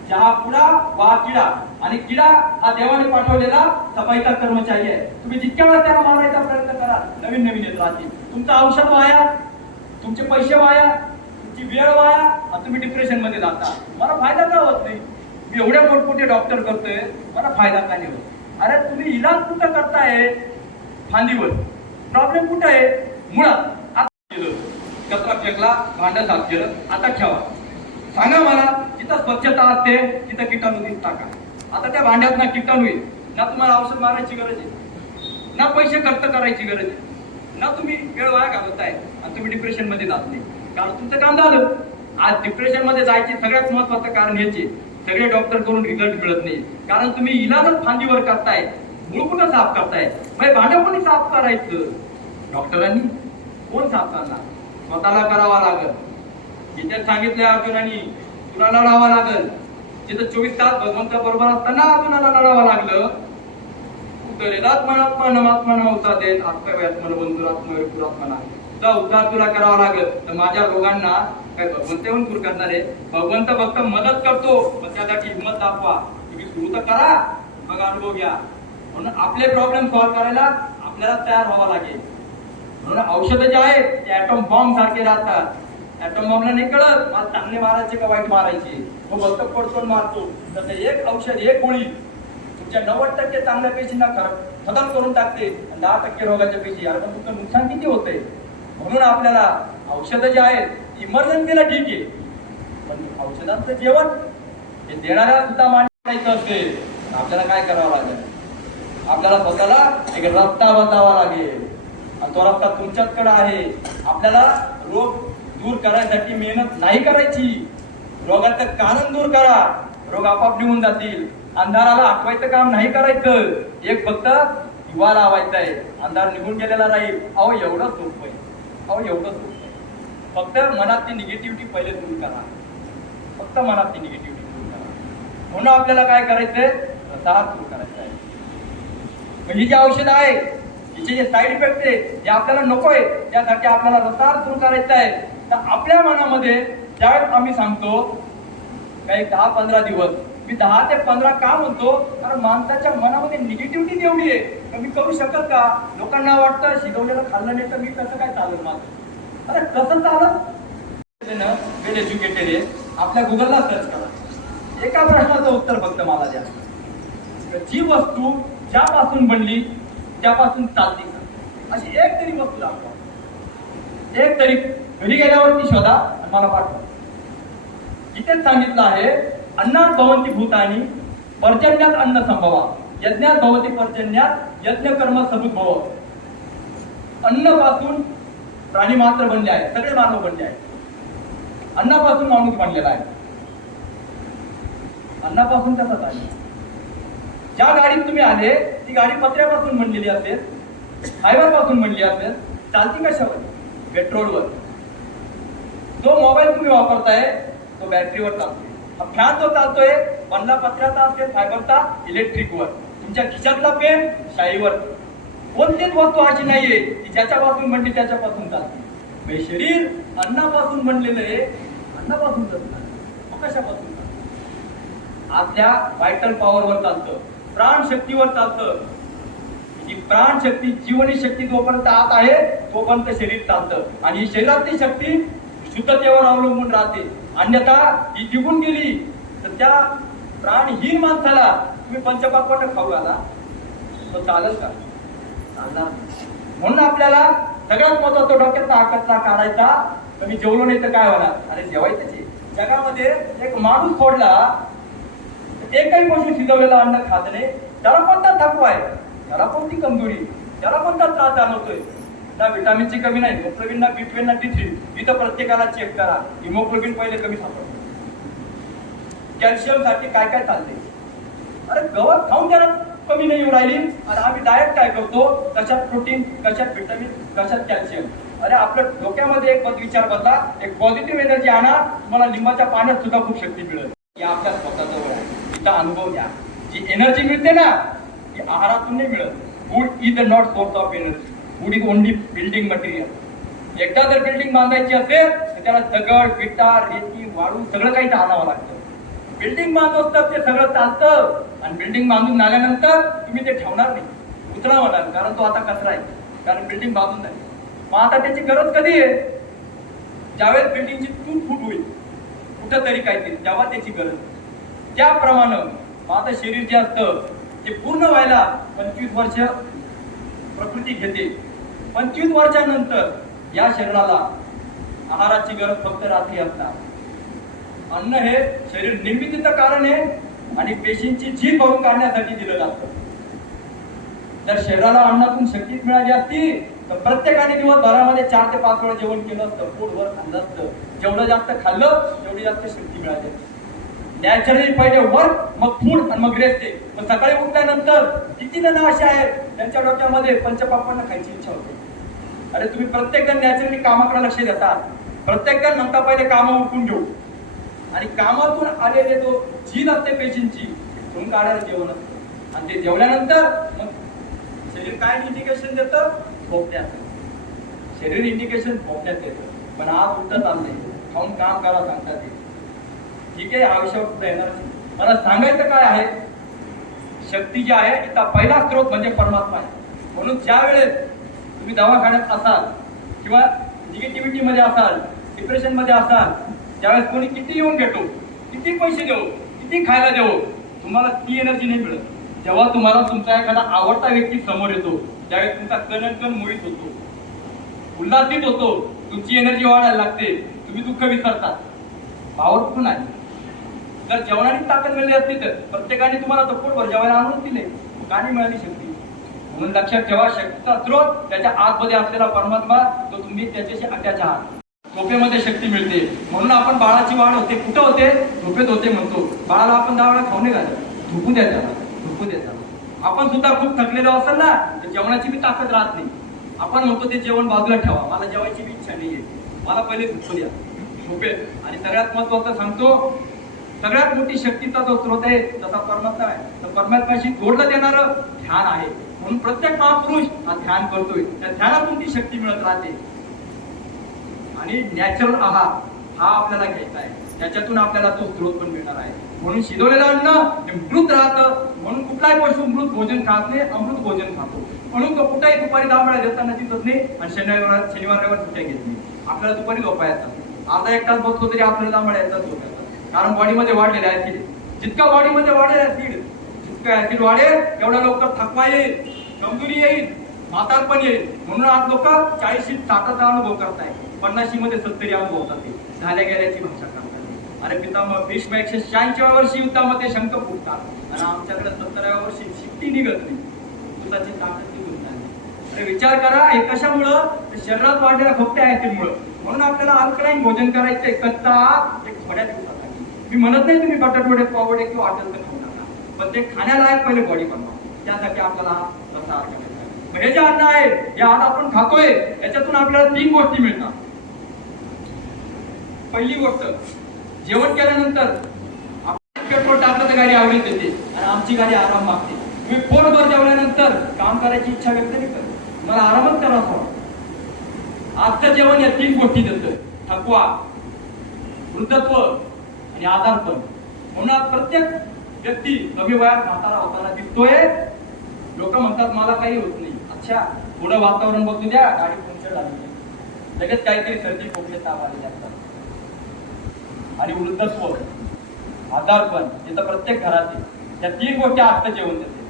चहा पुडा वा किडा, आणि किडा हा देवाने पाठवलेला सफाईचा कर्मचारी आहे. तुम्ही जितक्या वेळा त्याला मारायचा प्रयत्न करा नवीन नवीन येत राहतील. तुमचं औषध वाया, तुमचे पैसे वाया, तुमची वेळ वाया, आणि तुम्ही डिप्रेशन मध्ये जाता. मला फायदा का होत नाही? मी एवढ्या मोठमोठे डॉक्टर करतोय, मला फायदा का नाही होत? अरे तुम्ही इलाज कुठं करताय? फांदीवर. प्रॉब्लेम कुठं आहे? मुळात. आता केलं, कचरा फेकला, भांडं साफ केलं, आता ठेवा. सांगा मला, जिथं स्वच्छता असते तिथं किटाणू दिसता का? आता त्या भांड्यात ना किटाणू आहे, ना तुम्हाला औषध मारायची गरज आहे, ना पैसे खर्च करायची गरज आहे, ना तुम्ही वेळ वाया घालवताय, आणि तुम्ही डिप्रेशन मध्ये जात नाही. कारण तुमचं काम झालं. आज डिप्रेशन मध्ये जायचे सगळ्यात महत्वाचं कारण याचे सगळे डॉक्टर करून रिझल्ट मिळत नाही. कारण तुम्ही इलाजच फांदीवर करताय, मूळ कुठं साफ करताय? मग भांडं कोणी साफ करायचं? डॉक्टरांनी. कोण साफ करणार? स्वतःला करावा लागल. जिथे सांगितले अर्जुनांनी तुला लढावं लागल. जिथं 24 तास भगवंत बरोबर असताना अर्जुनाला लढावं लागलं. उद्धरेदात्मनात्मा नमात्मा नवसा देत आत्मव्यात्मन बंधुरात्म पुरात्मना. तुझा उद्धार तुला करावा लागल. तर माझ्या रोगांना काय भगवंत येऊन दूर करणार आहे? भगवंत फक्त मदत करतो, पण त्यासाठी हिंमत दाखवा. तुम्ही सुरू तर करा, मग अनुभव घ्या. म्हणून आपले प्रॉब्लेम सॉल्व्ह करायला आपल्याला तयार व्हावं लागेल. म्हणून औषधं जे आहेत ते ऍटॉम बॉम्ब सारखे राहतात. ऍटॉम बॉम्बला नाही कळत मला चांगले मारायचे का वाईट मारायचे, तो फक्त पडतो मारतो. तर एक औषध, एक गोळी तुमच्या 90% चांगल्या पेशींना खतम करून टाकते आणि 10% रोगाच्या पेशी. आता तुमचं नुकसान किती होतंय? म्हणून आपल्याला औषधं जे आहेत इमर्जन्सीला ठीक आहे, पण औषधांचं जेवण हे देणाऱ्या सुद्धा मान्य करायचं असेल तर आपल्याला काय करावं लागेल? आपल्याला स्वतःला एक रस्ता बतावा लागेल, आणि तो रस्ता तुमच्याचकडे आहे. आपल्याला रोग दूर करायसाठी मेहनत नाही करायची, रोगाचं कारण दूर करा, रोग आपाप निघून जातील. अंधाराला हटवायचं काम नाही करायचं, एक फक्त दिवा लावायचा आहे, अंधार निघून गेलेला राहील. अहो एवढं सोपं आहे, अहो एवढं सोपं आहे. फक्त मनातली निगेटिव्हिटी पहिले दूर करा. फक्त मनातली निगेटिव्हिटी दूर करा. म्हणून आपल्याला काय करायचंय, रसाहार सुरू करायचा आहे. म्हणजे जी औषध आहे, तिचे जे साईड इफेक्ट आहे, जे आपल्याला नको आहे, त्यासाठी आपल्याला रसाहार सुरू करायचा आहे. तर आपल्या मनामध्ये ज्यावेळेस आम्ही सांगतो काही 10-15 दिवस, मी 10 ते 15 का म्हणतो, कारण माणसाच्या मनामध्ये निगेटिव्हिटी एवढी आहे, कमी करू शकत का? लोकांना वाटतं शिकवलेलं खाल्लं नाही तर मी कसं काय चालेल माझं. अरे कसं चालत? वेल एज्युकेटेड आहे, आपल्या गुगलला सर्च करा, एका प्रश्नाचं उत्तर फक्त मला द्या. जी वस्तू ज्यापासून बनली त्यापासून चालते का, अशी एक तरी वस्तू दाखवा. एक तरी घरी गेल्यावरती शोधा आणि मला पाठवा. इथेच सांगितलं आहे, अन्नात भवन्ति भूतानि पर्जन्यात अन्न संभवा, यज्ञात भवति पर्जन्यात यज्ञ कर्म समुद्भव. अन्न पासून प्राणी मात्र बनले आहे, सगळे मानव बनले आहेत. अन्नापासून माणूस बनलेला आहे. अन्नापासून कसं आहे? ज्या गाडीत तुम्ही आले ती गाडी पत्र्यापासून बनलेली असेल, फायबर पासून बनली असेल, चालती कशावर? पेट्रोलवर. जो मोबाईल तुम्ही वापरताय तो बॅटरीवर चालतोय. फॅन जो चालतोय बनला पत्र्याचा असेल, फायबरचा, इलेक्ट्रिकवर. तुमच्या खिशातला पेन शाईवर. कोणतीच वस्तू अशी नाहीये की ज्याच्यापासून बनली त्याच्यापासून चालते. म्हणजे शरीर अन्नापासून बनलेलं आहे, अन्नापासून चालतं. मग कशापासून चालतं? आपल्या व्हायटल पॉवरवर चालतं, प्राणशक्तीवर चालतं. ही प्राणशक्ती, जीवनी शक्ती जोपर्यंत आत आहे तोपर्यंत शरीर चालतं. आणि ही शरीरातली शक्ती शुद्धतेवर अवलंबून राहते. अन्यथा ही निघून गेली तर त्या प्राणहीन माणसाला तुम्ही पंचपाकवाट खाऊ घाला, तो चालेल का? चालणार. म्हणून आपल्याला सगळ्यात महत्वाचा डोक्यातला आकतला काढायचा. कमी जेवलो नाही तर काय होणार? अरे जेवायचं. जगामध्ये एक माणूस सोडला, एकही पशु शिजवलेलं अन्न खात नाही, त्याला कोणता थकवा आहे, त्याला कोणती कमजोरी, त्याला कोणता त्रास जाणवतोय? ना विटामिनची कमी नाही, हिमोग्लोबिन ना B12 ना D3. इथं प्रत्येकाला चेक करा, हिमोग्लोबिन पहिले कमी सापडतो. कॅल्शियम साठी काय काय चालते? अरे गवत खाऊन त्याला कमी नाही येऊ राहिली. आणि आम्ही डायट काय करतो, कशात प्रोटीन, कशात विटामिन, कशात कॅल्शियम. अरे आपल्या डोक्यामध्ये एक विचार बदला, एक पॉझिटिव्ह एनर्जी आणा, तुम्हाला लिंबाच्या पाण्यात सुद्धा खूप शक्ती मिळेल. ही आपल्या स्वतःजवळ आहे, तिचा अनुभव घ्या. जी एनर्जी मिळते ना ती आहारातून नाही मिळत. Food is a not source of energy, food is only building material. एकदा जर बिल्डिंग बांधायची असेल तर त्याला दगड, विटा, रेती, वाळू सगळं काही आणावं लागतं. बिल्डिंग बांधत तर ते सगळं चालतं. आणि बिल्डिंग बांधून झाल्यानंतर तुम्ही ते ठेवणार नाही, उचला म्हणाल, कारण तो आता कचरा आहे, कारण बिल्डिंग बांधून नाही. मग आता त्याची गरज कधी आहे? ज्यावेळेस बिल्डिंगची तूट फूट होईल कुठं तरी काहीतरी, तेव्हा त्याची गरज. त्याप्रमाणे माझं शरीर जे असतं ते पूर्ण व्हायला 25 वर्ष प्रकृती घेते. 25 वर्षानंतर या शरीराला आहाराची गरज फक्त रात्री असणार. अन्न हे शरीर निर्मितीचं कारण आहे आणि पेशींची झीज भरून काढण्यासाठी दिलं जातं. जर शरीराला अन्नातून शक्तीच मिळाली असती तर प्रत्येकाने दिवसभरामध्ये 4 ते 5 वेळा जेवण केलं असतं, पोटभर खाल्लं असतं. जेवढं जास्त खाल्लं तेवढी जास्त शक्ती मिळाली. नॅचरली पहिले वर्क, मग फूड आणि मग रेस्ट आहे. मग सकाळी उठल्यानंतर किती जण असे आहेत त्यांच्या डोक्यामध्ये पंचपाकवान खायची इच्छा होते. अरे तुम्ही प्रत्येक जण नॅचरली कामाकडे लक्ष देतात. प्रत्येक जण म्हणता पहिले कामं उठून घेऊ, आणि कामातून आलेले जो झीज असते पेशींची धुवून काढायला जेवण असतं. आणि ते जेवल्यानंतर मग शरीर काय इंडिकेशन देतं? झोपण्याचं. शरीर इंडिकेशन झोपण्यात देतं. पण आज उठत चाललंय, खाऊन काम करा सांगतात ते. ठीक आहे, आयुष्यावर कुठे येणार. मला सांगायचं काय आहे, शक्ती जी आहे तिचा पहिला स्रोत म्हणजे परमात्मा आहे. म्हणून ज्या वेळेस तुम्ही दवाखान्यात असाल किंवा निगेटिव्हिटी मध्ये असाल, डिप्रेशन मध्ये असाल, त्यावेळेस कोणी किती येऊन घेतो, किती पैसे देऊ, किती खायला देऊ, तुम्हाला ती एनर्जी नाही मिळत. जेव्हा तुम्हाला तुमचा एखादा आवडता व्यक्ती समोर येतो त्यावेळेस तुमचा कण मोहित होतो, उल्हासित होतो, तुमची एनर्जी वाढायला लागते, तुम्ही दुःख विसरता. भाव कुठून आहे? जर जेवणाने ताकद मिळली असती तर प्रत्येकाने तुम्हाला पोटभर जेवायला आणून दिले, गाणी मिळाली शक्ती. म्हणून लक्षात ठेवा, शक्तीचा स्रोत त्याच्या आतमध्ये असलेला परमात्मा, तो तुम्ही त्याच्याशी अटॅच आहात. झोपेमध्ये शक्ती मिळते. म्हणून आपण बाळाची वाढ होते, कुठं होते? झोपेत होते म्हणतो. बाळाला आपण 10 वेळा खाऊ नये घालत, झोपू द्या त्याला, झोपू द्या. आपण सुद्धा खूप थकलेलो असेल ना तर जेवणाची बी ताकद राहत नाही. आपण म्हणतो ते जेवण बाजूला ठेवा, मला जेवायची बी इच्छा नाहीये, मला पहिले झोपू द्या झोपेत. आणि सगळ्यात महत्वाचं सांगतो, सगळ्यात मोठी शक्तीचा जो स्रोत आहे तसा परमात्मा आहे. तर परमात्म्याशी जोडलं देणारं ध्यान आहे. म्हणून प्रत्येक महापुरुष हा ध्यान करतोय. त्या ध्यानातून ती शक्ती मिळत राहते. आणि नॅचरल आहार हा आपल्याला घ्यायचा आहे. त्याच्यातून आपल्याला तो स्रोत पण मिळणार आहे. म्हणून शिजवलेलं अन्न हे मृत राहतं. म्हणून कुठलाही पशु मृत भोजन खात नाही, अमृत भोजन खातो. म्हणून तो कुठेही दुपारी 10 वेळा देताना तिथत नाही आणि शनिवार रविवार सुट्ट्या घेत नाही. आपल्याला दुपारी झोपायचं, अर्धा एक तास बसतो तरी आपल्याला 10 वेळा येतात झोपायचं. कारण बॉडीमध्ये वाढलेले ऍसिड, जितका बॉडीमध्ये वाढेल ऍसिड, जितका ऍसिड वाढेल एवढा लवकर थकवा येईल, कमजोरी येईल, म्हातारपण येईल. म्हणून आज लोक 40-60चा अनुभव करताय, 50 मध्ये 70 अनुभव होतात. ते झाल्या गेल्याची भाषा करतात. अरे पितामह भीष्म 186व्या वर्षी युद्धामध्ये शंख फुटतात आणि आमच्याकडे 70व्या वर्षी शिट्टी निघत नाही. दुधाची ताकद निघून चालली. अरे विचार करा, हे कशामुळं? शरीरात वाढलेल्या फक्त ऍसिडमुळं. म्हणून आपल्याला अल्कलाईन भोजन करायचंय. कच्चा एक थोड्या दिवसासाठी. मी म्हणत नाही तुम्ही बटाटवडे, पावडे किंवा हॉटेल तर खाऊ नका, पण ते खाण्यालायक पहिले बॉडी बनवा. त्यासाठी आपल्याला तसा आहार करायचा. हे जे अन्न आहे हे आज आपण खातोय, याच्यातून आपल्याला 3 गोष्टी मिळतात. पहिली गोष्ट, जेवण केल्यानंतर पेट्रोल टाकलं तर गाडी आवडीत येते आणि आमची गाडी आराम मागते. तुम्ही पोटभर जेवल्यानंतर काम करायची इच्छा व्यक्त नाही करत, मला आरामच करायचा वाटतो. आजचं जेवण या 3 गोष्टी देतं: थकवा, वृद्धत्व आणि आजारपण. म्हणून प्रत्येक व्यक्ती कमी वयात म्हातारा होताना दिसतोय. लोक म्हणतात मला काही होत नाही. अच्छा, थोडं वातावरण बघू द्या, गाडी पंक्चर झाली, लगेच काहीतरी सर्दी खोकले ताप आले असतात. आणि वृद्धत्व, आजारपण हे तर प्रत्येक घरात आहे. या 3 गोष्टी आजचं जेवण देते.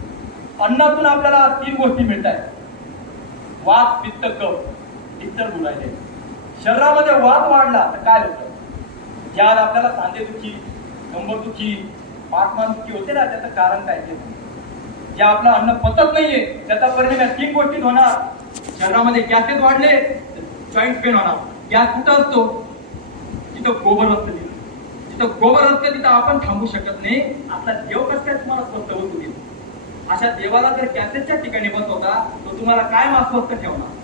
अन्नातून आपल्याला 3 गोष्टी मिळत आहेत: वात, पित्त, कफ. इतर बोलायचे शरीरामध्ये वात वाढला तर काय होतं? ज्या आपल्याला सांधेदुखी, कंबरदुखी, पाठमानदुखी होते ना, त्याचं कारण काय? ते जे आपलं अन्न पचत नाहीये त्याचा परिणाम या 3 गोष्टीत होणार. शरीरामध्ये गॅसेस वाढले, जॉईंट पेन होणार. गॅस कुठं असतो? जिथं गोबर असतं. जिथं गोबर असते तिथं आपण थांबू शकत नाही. आपला देव कसं काय तुम्हाला स्वस्थ होत होईल? अशा देवाला जर गॅसेसच्या ठिकाणी बसवता तो तुम्हाला काय अस्वस्थ ठेवणार?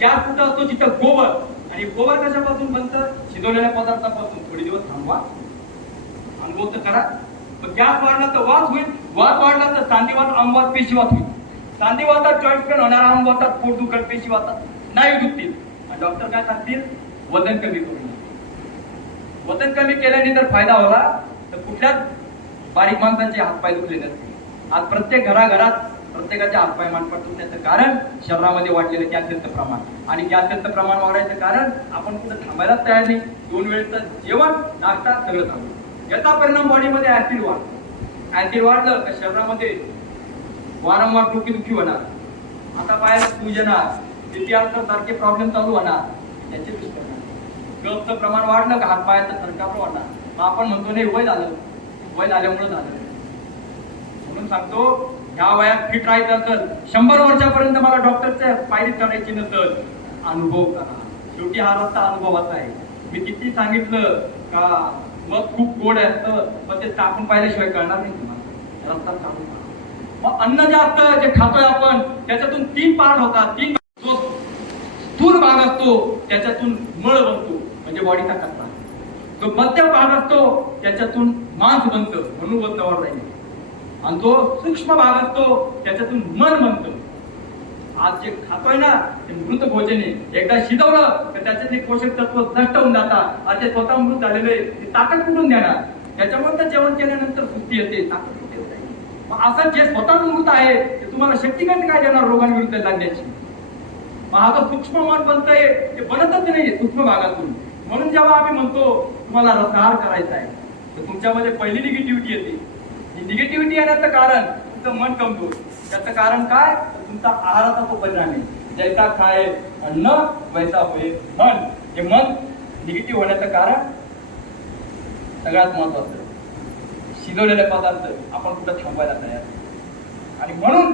गॅस कुठं असतो? जिथं गोबर. आणि गोबर कशापासून बनतं? शिजवलेल्या पदार्थापासून. थोडे दिवस थांबवा, अनुभव तर करा. गॅस वाढला तर वात होईल, वात वाढला तर सांधीवात, आमवात, पेशीवात होईल. सांधीवातात जॉईंट पेन होणार, आमवातात पोट दुखत, पेशीवातात नाही दुखतील. आणि डॉक्टर काय सांगतील? वजन कमी करून. वजन कमी केल्याने जर फायदा होला तर कुठल्याच बारीक माणसांचे हातपाय दुखले नसते. आज प्रत्येक घराघरात प्रत्येकाच्या हातपाय मानपाट दुखण्याचं कारण शरीरामध्ये वाढलेलं कॅल्शियमचं प्रमाण. आणि कॅल्शियमचं प्रमाण वाढायचं कारण आपण कुठं थांबायलाच तयार नाही. 2 वेळेचं जेवण, नाश्ता सगळं चालू. याचा परिणाम बॉडीमध्ये ऍसिड वाढतो. ऍसिड वाढलं तर शरीरामध्ये वारंवार डोकेदुखी होणार, आता पायाला सूज येणार, बीपी अल्सर सारखे प्रॉब्लेम चालू होणार. त्याचे दुष्परिणाम. कफचं प्रमाण वाढलं का हातपायाचा थरकाप वाढणार. मग आपण म्हणतो नाही वय झालं, वय झाल्यामुळे झालं. म्हणून सांगतो, ह्या वयात फिट राहायचं असेल, 100 वर्षापर्यंत मला डॉक्टरच्या पायरी करायची नसेल, अनुभव करा. शेवटी हा रस्ता अनुभवाचा आहे. मी किती सांगितलं का मग खूप गोड असतं, पण ते टाकून पाहिल्याशिवाय कळणार नाही तुम्हाला. रस्ता चालू करा. मग अन्न जे असतं, जे खातोय आपण, त्याच्यातून 3 पार्ट होतात. 3 जो स्थूल भाग असतो त्याच्यातून मळ बनतो, म्हणजे बॉडीचा कचरा. जो मध्य भाग असतो त्याच्यातून मांस बनतं, म्हणून वजनावर राहील. आणि जो सूक्ष्म भाग असतो त्याच्यातून मन बनतं. आज जे खातोय ना ते मृत भोजन आहे. एकदा शिजवलं तर त्याच्यातले पोषक तत्व नष्ट होऊन जातात. आज ते स्वतः मृत झालेले ते ताकद कुठून देणार? त्याच्यामुळे तर जेवण केल्यानंतर सुस्ती येते, ताकद कुठे येत नाही. मग असं जे स्वतः मृत आहे ते तुम्हाला शक्ती कसं काय देणार रोगांविरुद्ध लढण्याची? मग हा जो सूक्ष्म मन बनतंय ते बनतच नाही सूक्ष्म भागातून. म्हणून जेव्हा आम्ही म्हणतो तुम्हाला रसाहार करायचा आहे तर तुमच्यामध्ये पहिली निगेटिव्हिटी येते. ही निगेटिव्हिटी येण्याचं कारण तुमचं मन कमजोर. त्याचं कारण काय? तुमचा आहाराचा तो परिणाम आहे. जैसा खाय अन्न वैसा होय मन. हे मन निगेटिव्ह होण्याचं कारण सगळ्यात महत्वाचं, शिजवलेले पदार्थ आपण कुठं थांबवायला तयार. आणि म्हणून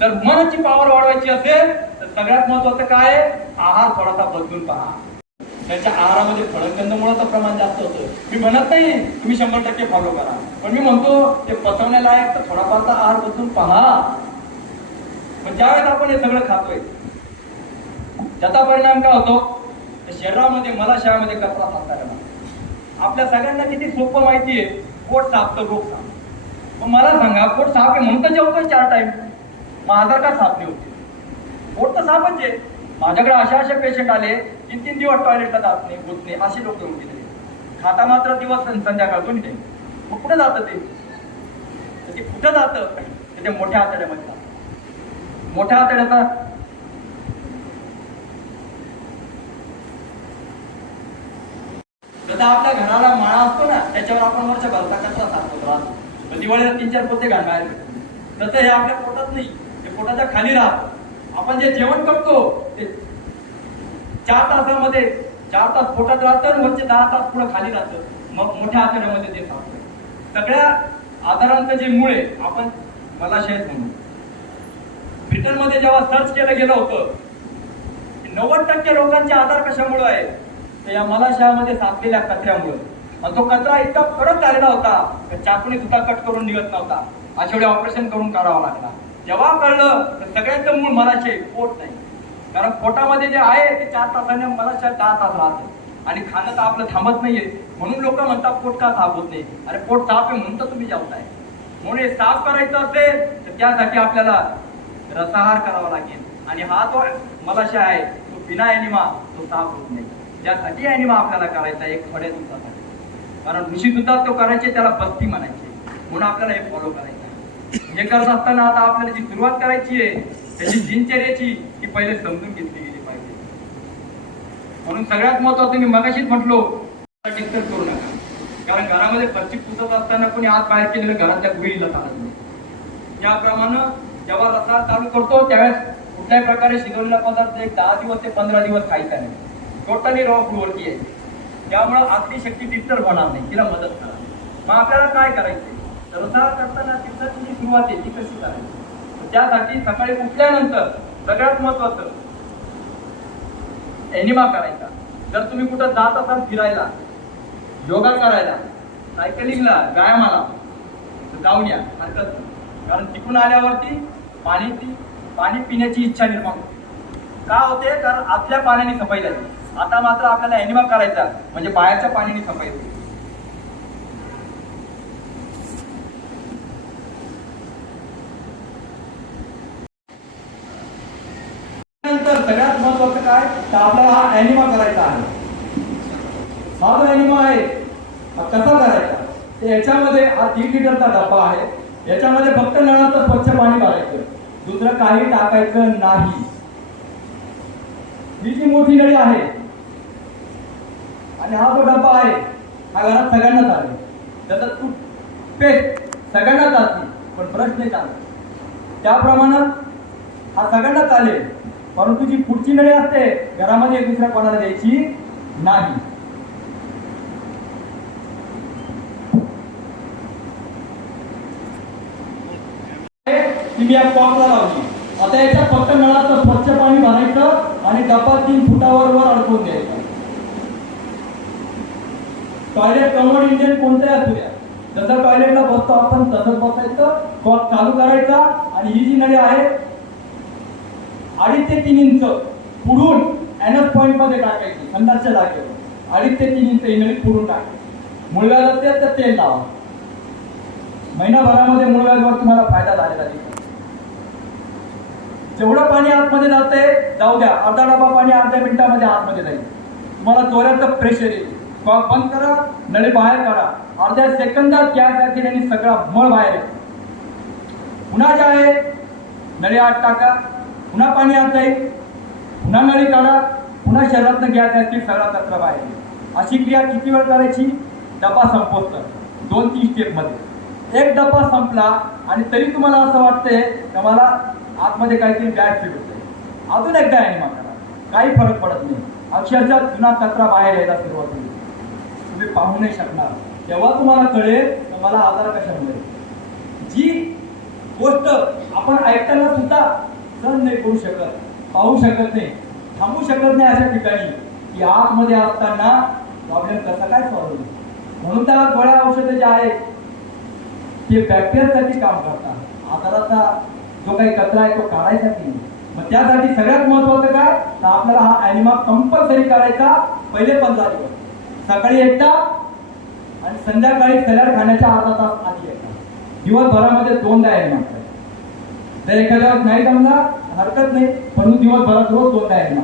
जर मनाची पॉवर वाढवायची असेल तर सगळ्यात महत्वाचं काय? आहार थोडासा बदलून पहा. त्यांच्या आहारामध्ये फळकंदमुळाचं प्रमाण जास्त होतं. मी म्हणत नाही तुम्ही 100% फॉलो करा, पण मी म्हणतो ते पचवण्यालायक तर थोडाफारचा आहार बदलून पहा. पण ज्यावेळेस आपण हे सगळं खातोय त्याचा परिणाम काय होतो? शरीरामध्ये मलाशयामध्ये कचरा साठता येणार. आपल्या सगळ्यांना किती सोपं माहिती आहे, पोट साफ तर रोग साफ. मग मला सांगा, पोट साफ आहे म्हणून तर जेवतोय 4 टाइम, मग आजार का साफ नाही होते? पोट तर साफच आहे. माझ्याकडे असे पेशंट आले 3-3 दिवस टॉयलेटला जात नाही, होत नाही, असे लोक येऊन गेले. खाता मात्र दिवस संध्याकाळ दोन्ही टाइम. मग कुठं जातं ते? तर ते कुठं जातं? ते मोठ्या आतड्यामध्ये जातं. मोठ्या आतड्याचा जसा आपल्या घराला माळा असतो ना, त्याच्यावर आपण वर्षभरचा कचरा सारखं राहतो, दिवाळीला 3-4 पोते घालणार. तसं हे आपल्या पोटात नाही, हे पोटाच्या खाली राहतं. आपण जे जेवण करतो ते 4 तासामध्ये 4 तास पोटात राहतं आणि वरचे 10 तास पुढे खाली राहतं. मग मोठ्या आतड्यामध्ये ते सापडतं. सगळ्या आजारांचं जे मूळ आहे, आपण मलाशयच म्हणू. ब्रिटनमध्ये जेव्हा सर्च केलं गेलं होतं, 90% लोकांचे आजार कशामुळे आहे, तर या मलाशयामध्ये साचलेल्या कचऱ्यामुळे. आणि तो कचरा इतका कडक झालेला होता तर चाकूने सुद्धा कट करून निघत नव्हता. अशा वेळी ऑपरेशन करून काढावा लागला. जेव्हा कळलं तर सगळ्यांचं मूळ मलाशय, पोट नाही. कारण पोटामध्ये जे आहे ते 4 तासाने मलाशयात 10 तास राहतं आणि खाणं तर आपलं थांबत नाहीये. म्हणून लोक म्हणतात पोट का साफ होत नाही. अरे पोट साफ आहे म्हणून तर तुम्ही जेवताय. म्हणून हे साफ करायचं असेल तर त्यासाठी आपल्याला रसाहार करावा लागेल. आणि हा जो मलाशय आहे तो बिना एनिमा तो साफ होत नाही. त्यासाठी एनिमा आपल्याला करायचा एक थोड्या दिवसासाठी. कारण ऋषी सुद्धा तो करायचे, त्याला बस्ती म्हणायचे. म्हणून आपल्याला हे फॉलो करायचं. हे करत असताना आता आपल्याला जी सुरुवात करायची आहे त्याची दिनचर्याची ती पहिले समजून घेतली गेली पाहिजे. म्हणून सगळ्यात महत्वाचं मी मगाशीच म्हटलो, डिस्टर्ब करू नका. कारण घरामध्ये फरची पुसत असताना कोणी आत बाहेर केलेलं घरातल्या गुढीला चालत नाही. त्याप्रमाणे जेव्हा रसाळ चालू करतो त्यावेळेस कुठल्याही प्रकारे शिजवलेला पदार्थ एक 10 दिवस ते 15 दिवस खायचा नाही. टोटली रॉ फूडवरती आहे. त्यामुळे आपली शक्ती डिस्टर्ब होणार नाही, तिला मदत करा. मग आपल्याला काय करायचं, रसाळ करताना दिवसाची जी सुरुवात आहे ती कशी करायची? त्यासाठी सकाळी उठल्यानंतर सगळ्यात महत्वाचं एनिमा करायचा. जर तुम्ही कुठं जात असाल फिरायला, योगा करायला, सायकलिंगला, व्यायामाला जाऊन या, हरकत नाही. कारण तिकडून आल्यावरती पाणी पिण्याची इच्छा निर्माण होते. का होते? कारण आतल्या पाण्याने सफाई झाली. आता मात्र आपल्याला एनिमा करायचा म्हणजे बाहेरच्या पाण्याने सफाई होते. नंतर सगळ्यात महत्वाचं काय तर आपल्याला हा एनिमा करायचा आहे. हा जो एनिमा आहे हा कसा करायचा, तर याच्यामध्ये हा 3 लिटरचा डब्बा आहे. याच्यामध्ये फक्त नळाचं स्वच्छ पाणी भरायचं, दुसरं काही टाकायचं नाही. ही जी मोठी नळी आहे आणि हा जो डब्बा आहे हा घरात सगळ्यांना चालेल. त्याचा टूथपेस्ट सगळ्यांना चालते पण ब्रश नाही चालत. त्याप्रमाणे हा सगळ्यांना चालेल, परंतु जी पुढची नळी असते घरामध्ये एक दुसऱ्या कोणाला द्यायची नाही. ती या कॉकला लावली. आता याच्या फक्त नळाचं स्वच्छ पाणी भरायचं आणि डब्बा 3 फुटावर अडकवून द्यायचा. टॉयलेट कमोड इंजिन कोणत्याही असू द्या, जसं टॉयलेटला बसतो आपण तसंच बसायचं. कॉक चालू करायचा आणि ही जी नळी आहे 2.5 ते 3 इंच पुढून एनएस पॉइंट मध्ये टाकायची. संडासच्या जागेवर 2.5 ते 3 इंच ही नळी पुढून टाकायची. मुळव्याध असेल तर तेल लावा. महिनाभरामध्ये मुळव्याधवर तुम्हाला फायदा झालेला दिसेल. जेवढं पाणी आतमध्ये जातंय जाऊ द्या, अर्धा डबा पाणी अर्ध्या मिनिटामध्ये आतमध्ये जाईल. तुम्हाला जोराचं प्रेशर येईल. कॉक बंद करा, नळी बाहेर काढा. अर्ध्या सेकंदात गॅस ऍसिड आणि सगळा मळ बाहेर येईल. पुन्हा जे आहे नळी आत टाका, पुन्हा पाणी आत जाईल, पुन्हा नळी काढा, पुन्हा शरीरातनं गॅस ऍसिड सगळा कचरा बाहेर येईल. अशी क्रिया किती वेळ करायची? डबा संपवतो 2-3 स्टेपमध्ये. एक डबा संपला आणि तरी तुम्हाला असं वाटतंय की मला आतमध्ये काहीतरी बॅड फील होतंय, अजून एकदा एनिमा करा. काही फरक पडत नाही. अक्षरशः जुना कचरा बाहेर यायला सुरुवात होईल. तुम्ही पाहू नाही शकणार. तेव्हा तुम्हाला कळेल की मला आजार कशामुळे. जी गोष्ट आपण ऐकताना सुद्धा सहन नाही करू शकत, पाहू शकत नाही, थांबू शकत नाही अशा ठिकाणी की आतमध्ये असताना प्रॉब्लेम कसा काय सॉल्व्ह होईल. म्हणून त्या गोळ्या औषधं जे आहेत ते बॅक्टेरियासाठी काम करतात. आजाराचा जो काही कचरा आहे तो काढायसाठी. मग त्यासाठी सगळ्यात महत्वाचं काय तर आपल्याला हा एनिमा कंपल्सरी करायचा पहिले 15 दिवस. सकाळी एकदा, आणि संध्याकाळी सलाड खाण्याच्या अर्धा तास आधी येतात. दिवसभरामध्ये 2दा एनिमा करायचा. जर एखाद्या वेळेस नाही जमला हरकत नाही, पण दिवसभरात रोज 2दा एनिमा.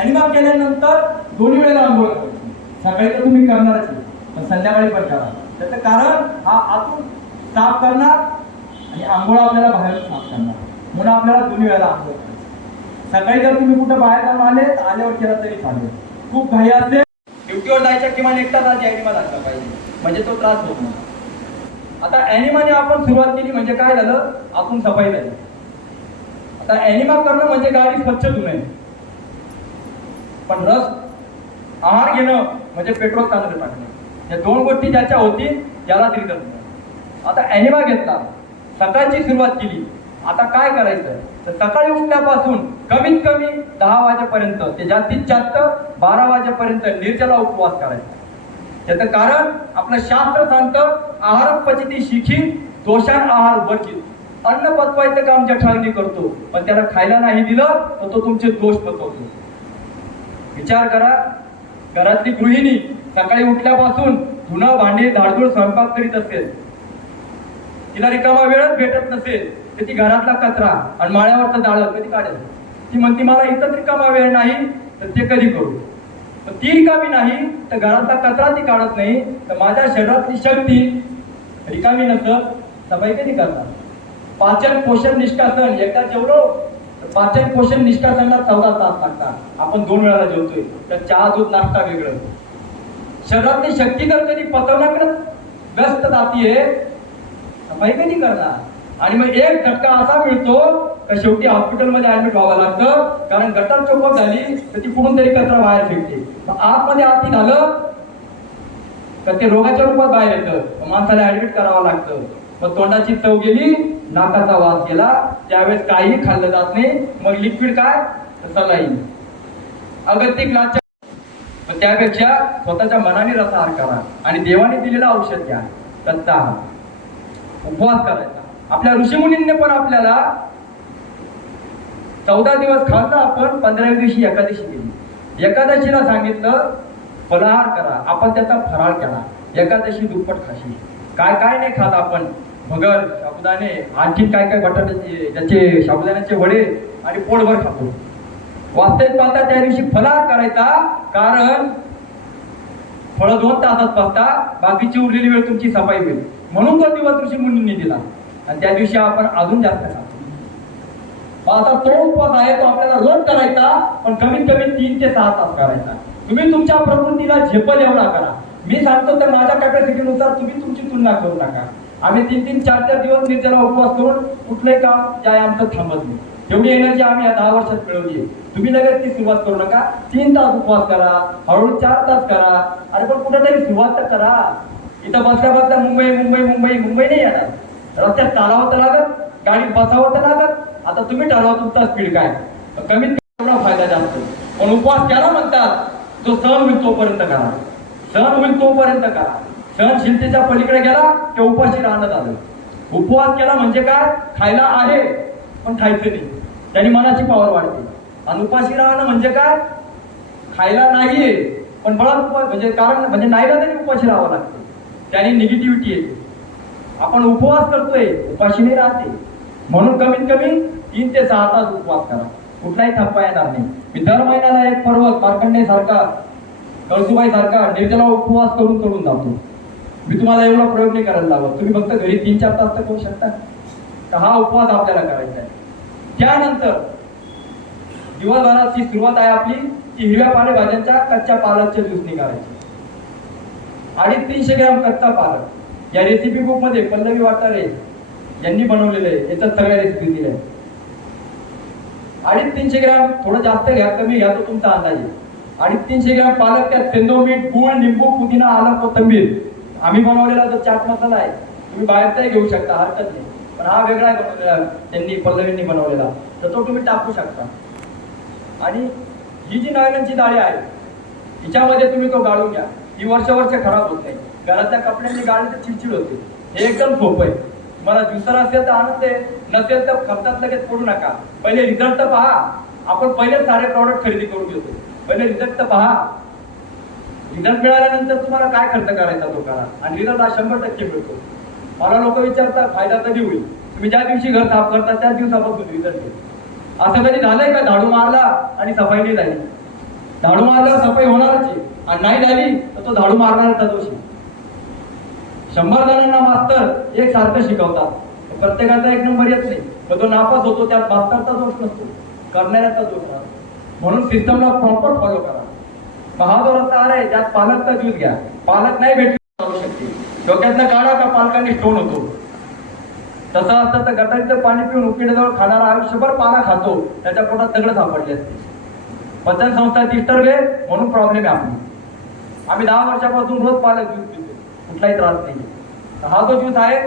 एनिमा केल्यानंतर 2 वेळेला आंघोळ करायची. सकाळी तर तुम्ही करणारच आहे, पण संध्याकाळी पण करा. त्याचं कारण हा आतून साफ करणार आणि आंघोळ आपल्याला बाहेरून साफ करणार, म्हणून आपल्याला 2 वेळेला आंघोळ करायची. सकाळी जर तुम्ही कुठं बाहेर जाऊन आले तर आल्यावर केला तरी चालेल. खूप घाई असते, ड्युटीवर जायच्या किमान 1 तास आधी एनिमा लागला पाहिजे, म्हणजे तो त्रास होत नाही. आता एनिमाने आपण सुरुवात केली म्हणजे काय झालं, आपण सफाई झाली. आता एनिमा करणं म्हणजे गाडी स्वच्छ धुणे, पण रस आहार घेणं म्हणजे पेट्रोल चांगलं टाकणे. या 2 गोष्टी ज्याच्या होतील त्याला तरी करतो. आता एनिमा घेतला, सकाळची सुरुवात केली. आता काय करायचं तर सकाळी उठल्यापासून कमीत कमी 10 वाजेपर्यंत ते जास्तीत जास्त 12 वाजेपर्यंत निर्जला उपवास करायचा. त्याचं कारण आपलं शास्त्र सांगतं, आहार पचती शिखी दोषान आहार वर्जित. अन्न पचवायचं काम जठराग्नी करतो, पण त्याला खायला नाही दिलं तर तो तुमचे दोष पचवतो. विचार करा, घरातली गृहिणी सकाळी उठल्यापासून धुणं भांडी झाडझूड स्वयंपाक करीत असेल, तिला रिकामा वेळच भेटत नसेल तर ती घरातला कचरा आणि माळ्यावरचं जाळं कधी काढेल? ती म्हणते मला इथं रिकामा वेळ नाही तर ते कधी करू. पण ती रिकामी नाही तर घरातला कचरा ती काढत नाही, तर माझ्या शरीरातली शक्ती रिकामी नसत सफाई कधी करणार? पाचन पोषण निष्कासन एकदा जेवलो, पाचन पोषण निष्कासनला 14 तास लागतात. आपण 2 वेळाला जेवतोय, तर चहा दूध नाश्ता वेगळं. शरीरातली शक्ती तर कधी पचवण्याकडे व्यस्त जातीये, सफाई कधी करणार? आणि मग एक झटका असा मिळतो तर शेवटी हॉस्पिटलमध्ये ऍडमिट व्हावं लागतं, कारण गटार चौपट झाली तर ती कुठून तरी कचरा बाहेर फेकते. मग आतमध्ये आती झालं तर ते रोगाच्या रूपात बाहेर येतं, माणसाला ऍडमिट करावं लागतं. मग तोंडाची चव गेली, नाकाचा वास गेला, त्यावेळेस काही खाल्लं जात नाही. मग लिक्विड काय सलाईन, अगतिक लाचा. मग त्यापेक्षा स्वतःच्या मनाने रसाहार करा आणि देवाने दिलेलं औषध घ्या, कच्चा आहार, उपवास करायचा. आपल्या ऋषीमुनींनी पण आपल्याला 14 दिवस खाल्लं, आपण 15व्या दिवशी एकादशी केली. एकादशीला सांगितलं फलाहार करा, आपण त्याचा फराळ केला. एकादशी दुप्पट खाशी. काय काय नाही खात आपण, भगर, साबुदाणे, आणखी काय काय बटाट्याचे त्याचे साबुदाण्याचे वडे आणि पोटभर खातो. वास्तविक पाहता त्या दिवशी फलाहार करायचा, कारण फळं 2 तासात पाहता, बाकीची उरलेली वेळ तुमची सफाई होईल. म्हणून तो दिवस ऋषी मुनींनी दिला आणि त्या दिवशी आपण अजून जास्त खातो. आता तो उपवास आहे तो आपल्याला रोज करायचा, पण कमीत कमी 3 ते 6 तास करायचा. तुम्ही तुमच्या प्रकृतीला झेपल एवढा करा. मी सांगतो तर माझ्या कॅपॅसिटीनुसार तुम्ही तुमची तुलना करू नका. आम्ही 3-3, 4-4 दिवस निर्जला उपवास करून कुठलंही काम ज्या आमचं थांबत नाही. एवढी एनर्जी आम्ही या 10 वर्षात मिळवली आहे. तुम्ही लगेच ती सुरुवात करू नका. 3 तास उपवास करा, हळूहळू 4 तास करा. अरे पण कुठेतरी सुरुवात तर करा. इथं बसल्या बसल्या मुंबई मुंबई मुंबई मुंबई नाही येणार. रस्त्यात चालावं तर लागत, गाडीत बसावं तर लागत. आता तुम्ही ठरवा तुमचा स्पीड काय, कमीत कमी एवढा फायदा जास्त. पण उपवास केला म्हणतात, जो सहन होईल तोपर्यंत करा, सहन होईल तोपर्यंत करा. सहनशीलतेच्या पलीकडे गेला ते उपाशी राहणं झालं. उपवास केला म्हणजे काय, खायला आहे पण खायचं नाही, त्याने मनाची पावर वाढते. आणि उपाशी राहणं म्हणजे काय, खायला नाहीये पण बळात उपवास, म्हणजे कारण म्हणजे नाहीला तरी उपाशी राहावं लागतं, त्याने निगेटिव्हिटी येते. आपण उपवास करतोय, उपाशी नाही राहते. म्हणून कमीत कमी 3 ते 6 तास उपवास करा, कुठलाही थकवा येणार नाही. मी दर महिन्याला एक पर्वत मार्कंडेय सारखा, कळसुबाई सारखा निर्जला उपवास करून करून जातो. मी तुम्हाला एवढा प्रयोग नाही करायला लावत. तुम्ही फक्त घरी 3-4 तास तर करू शकता. तर हा उपवास आपल्याला करायचा आहे. त्यानंतर दिवसभराची सुरुवात आहे आपली ती हिरव्या पालेभाज्यांच्या कच्च्या पालकच्या ज्यूसनी करायची. 250-300 ग्रॅम कच्चा पालक. या रेसिपी बुक मध्ये पल्लवी वाटारे यांनी बनवलेलं आहे, याच्यात सगळ्या रेसिपी दिल्या आहेत. 250-300 ग्रॅम, थोडं जास्त घ्या कमी घ्या तो तुमचा अंदाज आहे. 250-300 ग्रॅम पालक, त्यात सेंदो मीठ, गूळ, लिंबू, पुदिना, आलं, कोथिंबीर. आम्ही बनवलेला जो चाट मसाला आहे तुम्ही बाहेरचाही घेऊ शकता, हरकत नाही, पण हा वेगळा बनवलेला त्यांनी पल्लवींनी बनवलेला, तर तो तुम्ही टाकू शकता. आणि ही जी नायलॉनची जाळी आहे हिच्यामध्ये तुम्ही तो गाळून घ्या. ही वर्ष खराब होत नाही. घरातल्या कपड्यांनी गाळली तर चिडचिड होते. हे एकदम सोपं आहे. तुम्हाला ज्युसर असेल तर आनंद आहे, नसेल तर खर्चात लगेच पडू नका. पहिले रिझल्ट तर पहा. आपण पहिले सारे प्रॉडक्ट खरेदी करून घेतो, पहिले रिझल्ट तर पहा. रिझल्ट मिळाल्यानंतर तुम्हाला काय खर्च करायचा तो करा आणि रिझल्ट हा 100% मिळतो. मला लोक विचारतात फायदा कधी होईल. तुम्ही ज्या दिवशी घर साफ करता त्याच दिवसापासून रिझल्ट येतो. असं कधी झालंय का झाडू मारला आणि सफाई नाही झाली? झाडू मारल्यावर सफाई होणारच आहे आणि नाही झाली तर तो झाडू मारणारचा दोष आहे. 100 जणांना मास्तर एक सारखं शिकवतात, प्रत्येकाचा एक नंबर येत नाही, तर तो नापास होतो. त्यात मास्तरचा दोष नसतो, करणाऱ्याचा दोष राहतो. म्हणून सिस्टमला प्रॉपर फॉलो करा. हा जो रस्ता आहे त्यात पालकचा ज्यूस घ्या. पालक नाही भेटली चालू शकते. डोक्यातनं काढा का पालकांनी स्टोन होतो. तसं असतं तर गटारीचं पाणी पिऊन उकिड्याजवळ खाणारा आयुष्यभर पाला खातो, त्याच्या पोटात सगळं सापडले असते. पचन संस्था डिस्टर्ब आहे म्हणून प्रॉब्लेम आहे आपली. आम्ही 10 वर्षापासून रोज पालक ज्यूस पितो, कुठलाही त्रास नाही. हा जो ज्यूस आहे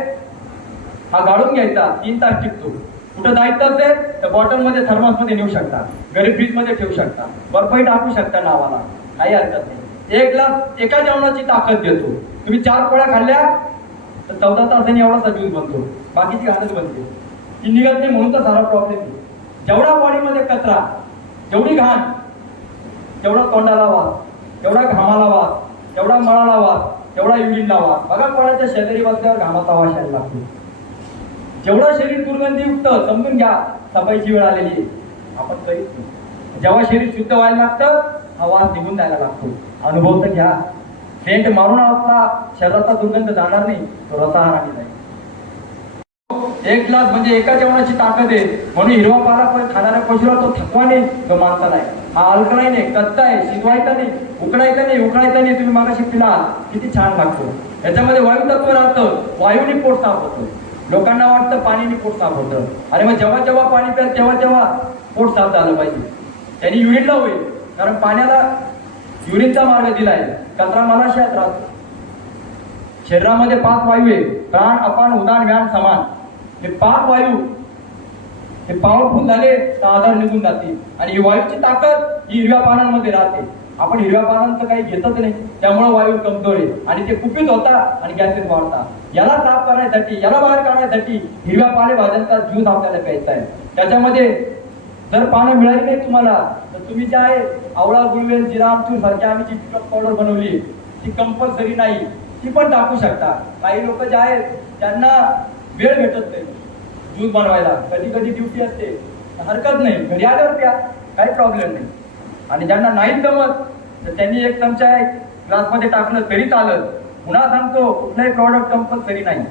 हा गाळून घ्यायचा, 3 तास टिकतो. कुठं जायचं असेल तर बॉटल मध्ये थर्मास मध्ये नेऊ शकता, घरी फ्रीज मध्ये ठेवू शकता, बर्फही टाकू शकता नावाला, काही हरकत नाही. 1 ग्लास एका जेवणाची ताकद देतो. तुम्ही 4 पोळ्या खाल्ल्या तर 14 तासांनी एवढासा ज्यूस बनतो, बाकीची घाणच बनते. ती निघत नाही म्हणून तर सारा प्रॉब्लेम आहे. जेवढा बॉडीमध्ये कचरा, जेवढी घाण, तेवढा तोंडाला वास, तेवढा घामाला वास, तेवढा मळाला वास, तेवढा युरिनला वास. बघा कोणाच्या शेजारी बसल्यावर घामाचा वास यायला लागतो. जेवढं शरीर दुर्गंधीयुक्त समजून घ्या सफाईची वेळ आलेली आहे. आपण करीत नाही. जेव्हा शरीर शुद्ध व्हायला लागतं हा वास निघून जायला लागतो. अनुभव तर घ्या. सेंट मारून आपला शरीराचा दुर्गंध जाणार नाही, तो रसाहार आणि नाही. 1 ग्लास म्हणजे एका जेवणाची ताकद आहे. म्हणून हिरवा पाला खाणाऱ्या पशुला तो थकवा नाही, तो माणसाला आहे. हा अल्कलाईन आहे, कच्चा आहे, शिजवायचा नाही, उकडायचा नाही. तुम्ही मागाशी पिला किती छान लागतो. याच्यामध्ये वायू तत्व राहतं, वायूने पोट साफ होतं. लोकांना वाटतं पाणीने पोट साफ होतं. अरे मग जेव्हा जेव्हा पाणी प्या तेव्हा पोट साफ झालं पाहिजे. त्यांनी युरिनला होईल, कारण पाण्याला युरिनचा मार्ग दिलाय. कचरा मलाशयात राहतो. शरीरामध्ये 5 वायू आहे, प्राण, अपान, उदान, व्यान, समान. हे 5 वायू हे पॉवरफुल झाले तर आधार निघून जाते. आणि ही वायूची ताकद ही हिरव्या पानांमध्ये राहते. आपण हिरव्या पानांचं काही घेतच नाही, त्यामुळे वायू कमजोर आहे आणि ते कुपित होतात आणि गॅसेस वाढतात. याला साफ करण्यासाठी, याला बाहेर काढण्यासाठी हिरव्या पालेभाज्यांचा ज्यूस आपल्याला प्यायचा आहे. त्याच्यामध्ये जर पानं मिळाली नाही तुम्हाला तर तुम्ही जे आहे आवळा, गुळवेल, जिरा, आमचूर सारखी आम्ही जी पावडर बनवली ती कंपल्सरी नाही, ती पण टाकू शकता. काही लोक जे आहेत त्यांना वेळ भेटत नाही ज्यूस बनवायला, कधी कधी ड्युटी असते, हरकत नाही, घरी आल्यावर प्या, काही प्रॉब्लेम नाही. आणि ज्यांना नाही जमत तर त्यांनी 1 चमचा ग्लासमध्ये टाकलं तरी चालत. पुन्हा सांगतो कुठलाही प्रॉडक्ट कंपल्सरी नाही,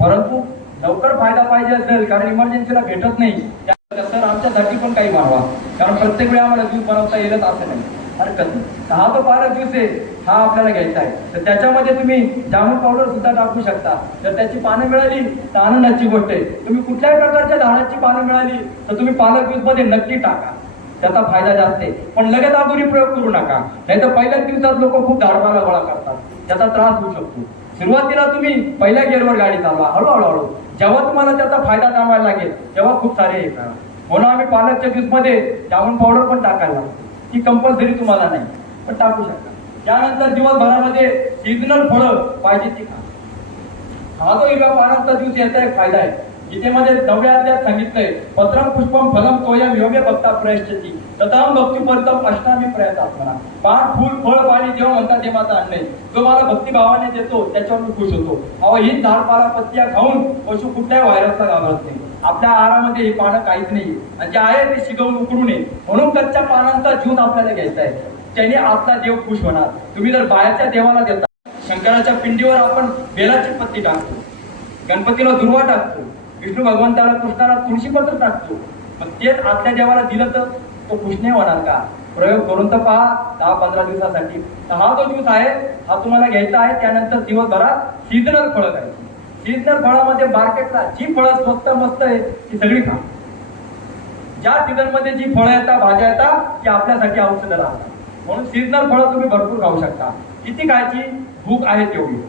परंतु लवकर फायदा पाहिजे असेल, कारण इमर्जन्सीला भेटत नाही, तर आमच्यासाठी पण काही बनवा. कारण प्रत्येक वेळी आम्हाला ज्यूस बनवता येईल असं नाही, हरकत नाही. हा जो पालक ज्यूस आहे हा आपल्याला घ्यायचा आहे. तर त्याच्यामध्ये तुम्ही जामून पावडर सुद्धा टाकू शकता. जर त्याची पानं मिळाली तर आनंदाची गोष्ट आहे. तुम्ही कुठल्याही प्रकारच्या झाडाची पानं मिळाली तर तुम्ही पालक ज्यूस मध्ये नक्की टाका, त्याचा फायदा जास्त आहे. पण लगेच अगोदर प्रयोग करू नका, नाही तर पहिल्याच दिवसात लोक खूप झाडपाला गोळा करतात, त्याचा त्रास होऊ शकतो. सुरुवातीला तुम्ही पहिल्या गिअरवर गाडी चालवा, हळूहळू. जेव्हा तुम्हाला त्याचा फायदा जाणवायला लागेल तेव्हा खूप सारे हे करा. म्हणून आम्ही पालकच्या ज्यूस मध्ये जामून पावडर पण टाकायला लागतो. ती कंपल्सरी तुम्हाला नाही, पण टाकू शकता. त्यानंतर दिवसभरामध्ये सीझनल फळं पाहिजे ती खा. हा जो हिरव्या पानांचा ज्यूस याचा एक फायदा आहे. गीतेमध्ये 9व्या अध्यायात सांगितलंय, पत्रम पुष्पम फलम तोयम योग्य भक्ता प्रयश्चती तथाम भक्तिपर्यंत अष्टामी प्रयत्न. पान, फूल, फळ, पाणी जेव्हा म्हणतात ते माझं अन्न आहे. जो मला भक्तिभावाने देतो त्याच्यावर मी खुश होतो. अहो ही झाडपाला पत्त्या खाऊन पशु कुठल्याही व्हायरसला घाबरत नाही. आपल्या आहारामध्ये हे पानं काहीच नाही आणि जे आहे ते शिकवून उकडू नये. म्हणून कच्च्या पानांचा ज्यूस आपल्याला घ्यायचा आहे. त्याने आपला देव खुश होणार. तुम्ही जर बाहेरच्या देवाला देता, शंकराच्या पिंडीवर आपण बेलाची पत्ती टाकतो, गणपतीला दुर्वा टाकतो, विष्णू भगवंताला, कृष्णाला तुळशीपत्र टाकतो, मग तेच आपल्या देवाला दिलं तर तो खुश नाही होणार का? प्रयोग करून तर पहा 10-15 दिवसासाठी. हा जो ज्यूस आहे हा तुम्हाला घ्यायचा आहे. त्यानंतर दिवसभरात सीझनल फळं खायची. सीझनल फळामध्ये मार्केटला जी फळं स्वस्त मस्त आहे ती सगळी खा. ज्या सीझन मध्ये जी फळं येतात, भाज्या येतात, ती आपल्यासाठी औषधं राहतात. म्हणून सीझनल फळं तुम्ही भरपूर खाऊ शकता. किती खायची? भूक आहे तेवढी.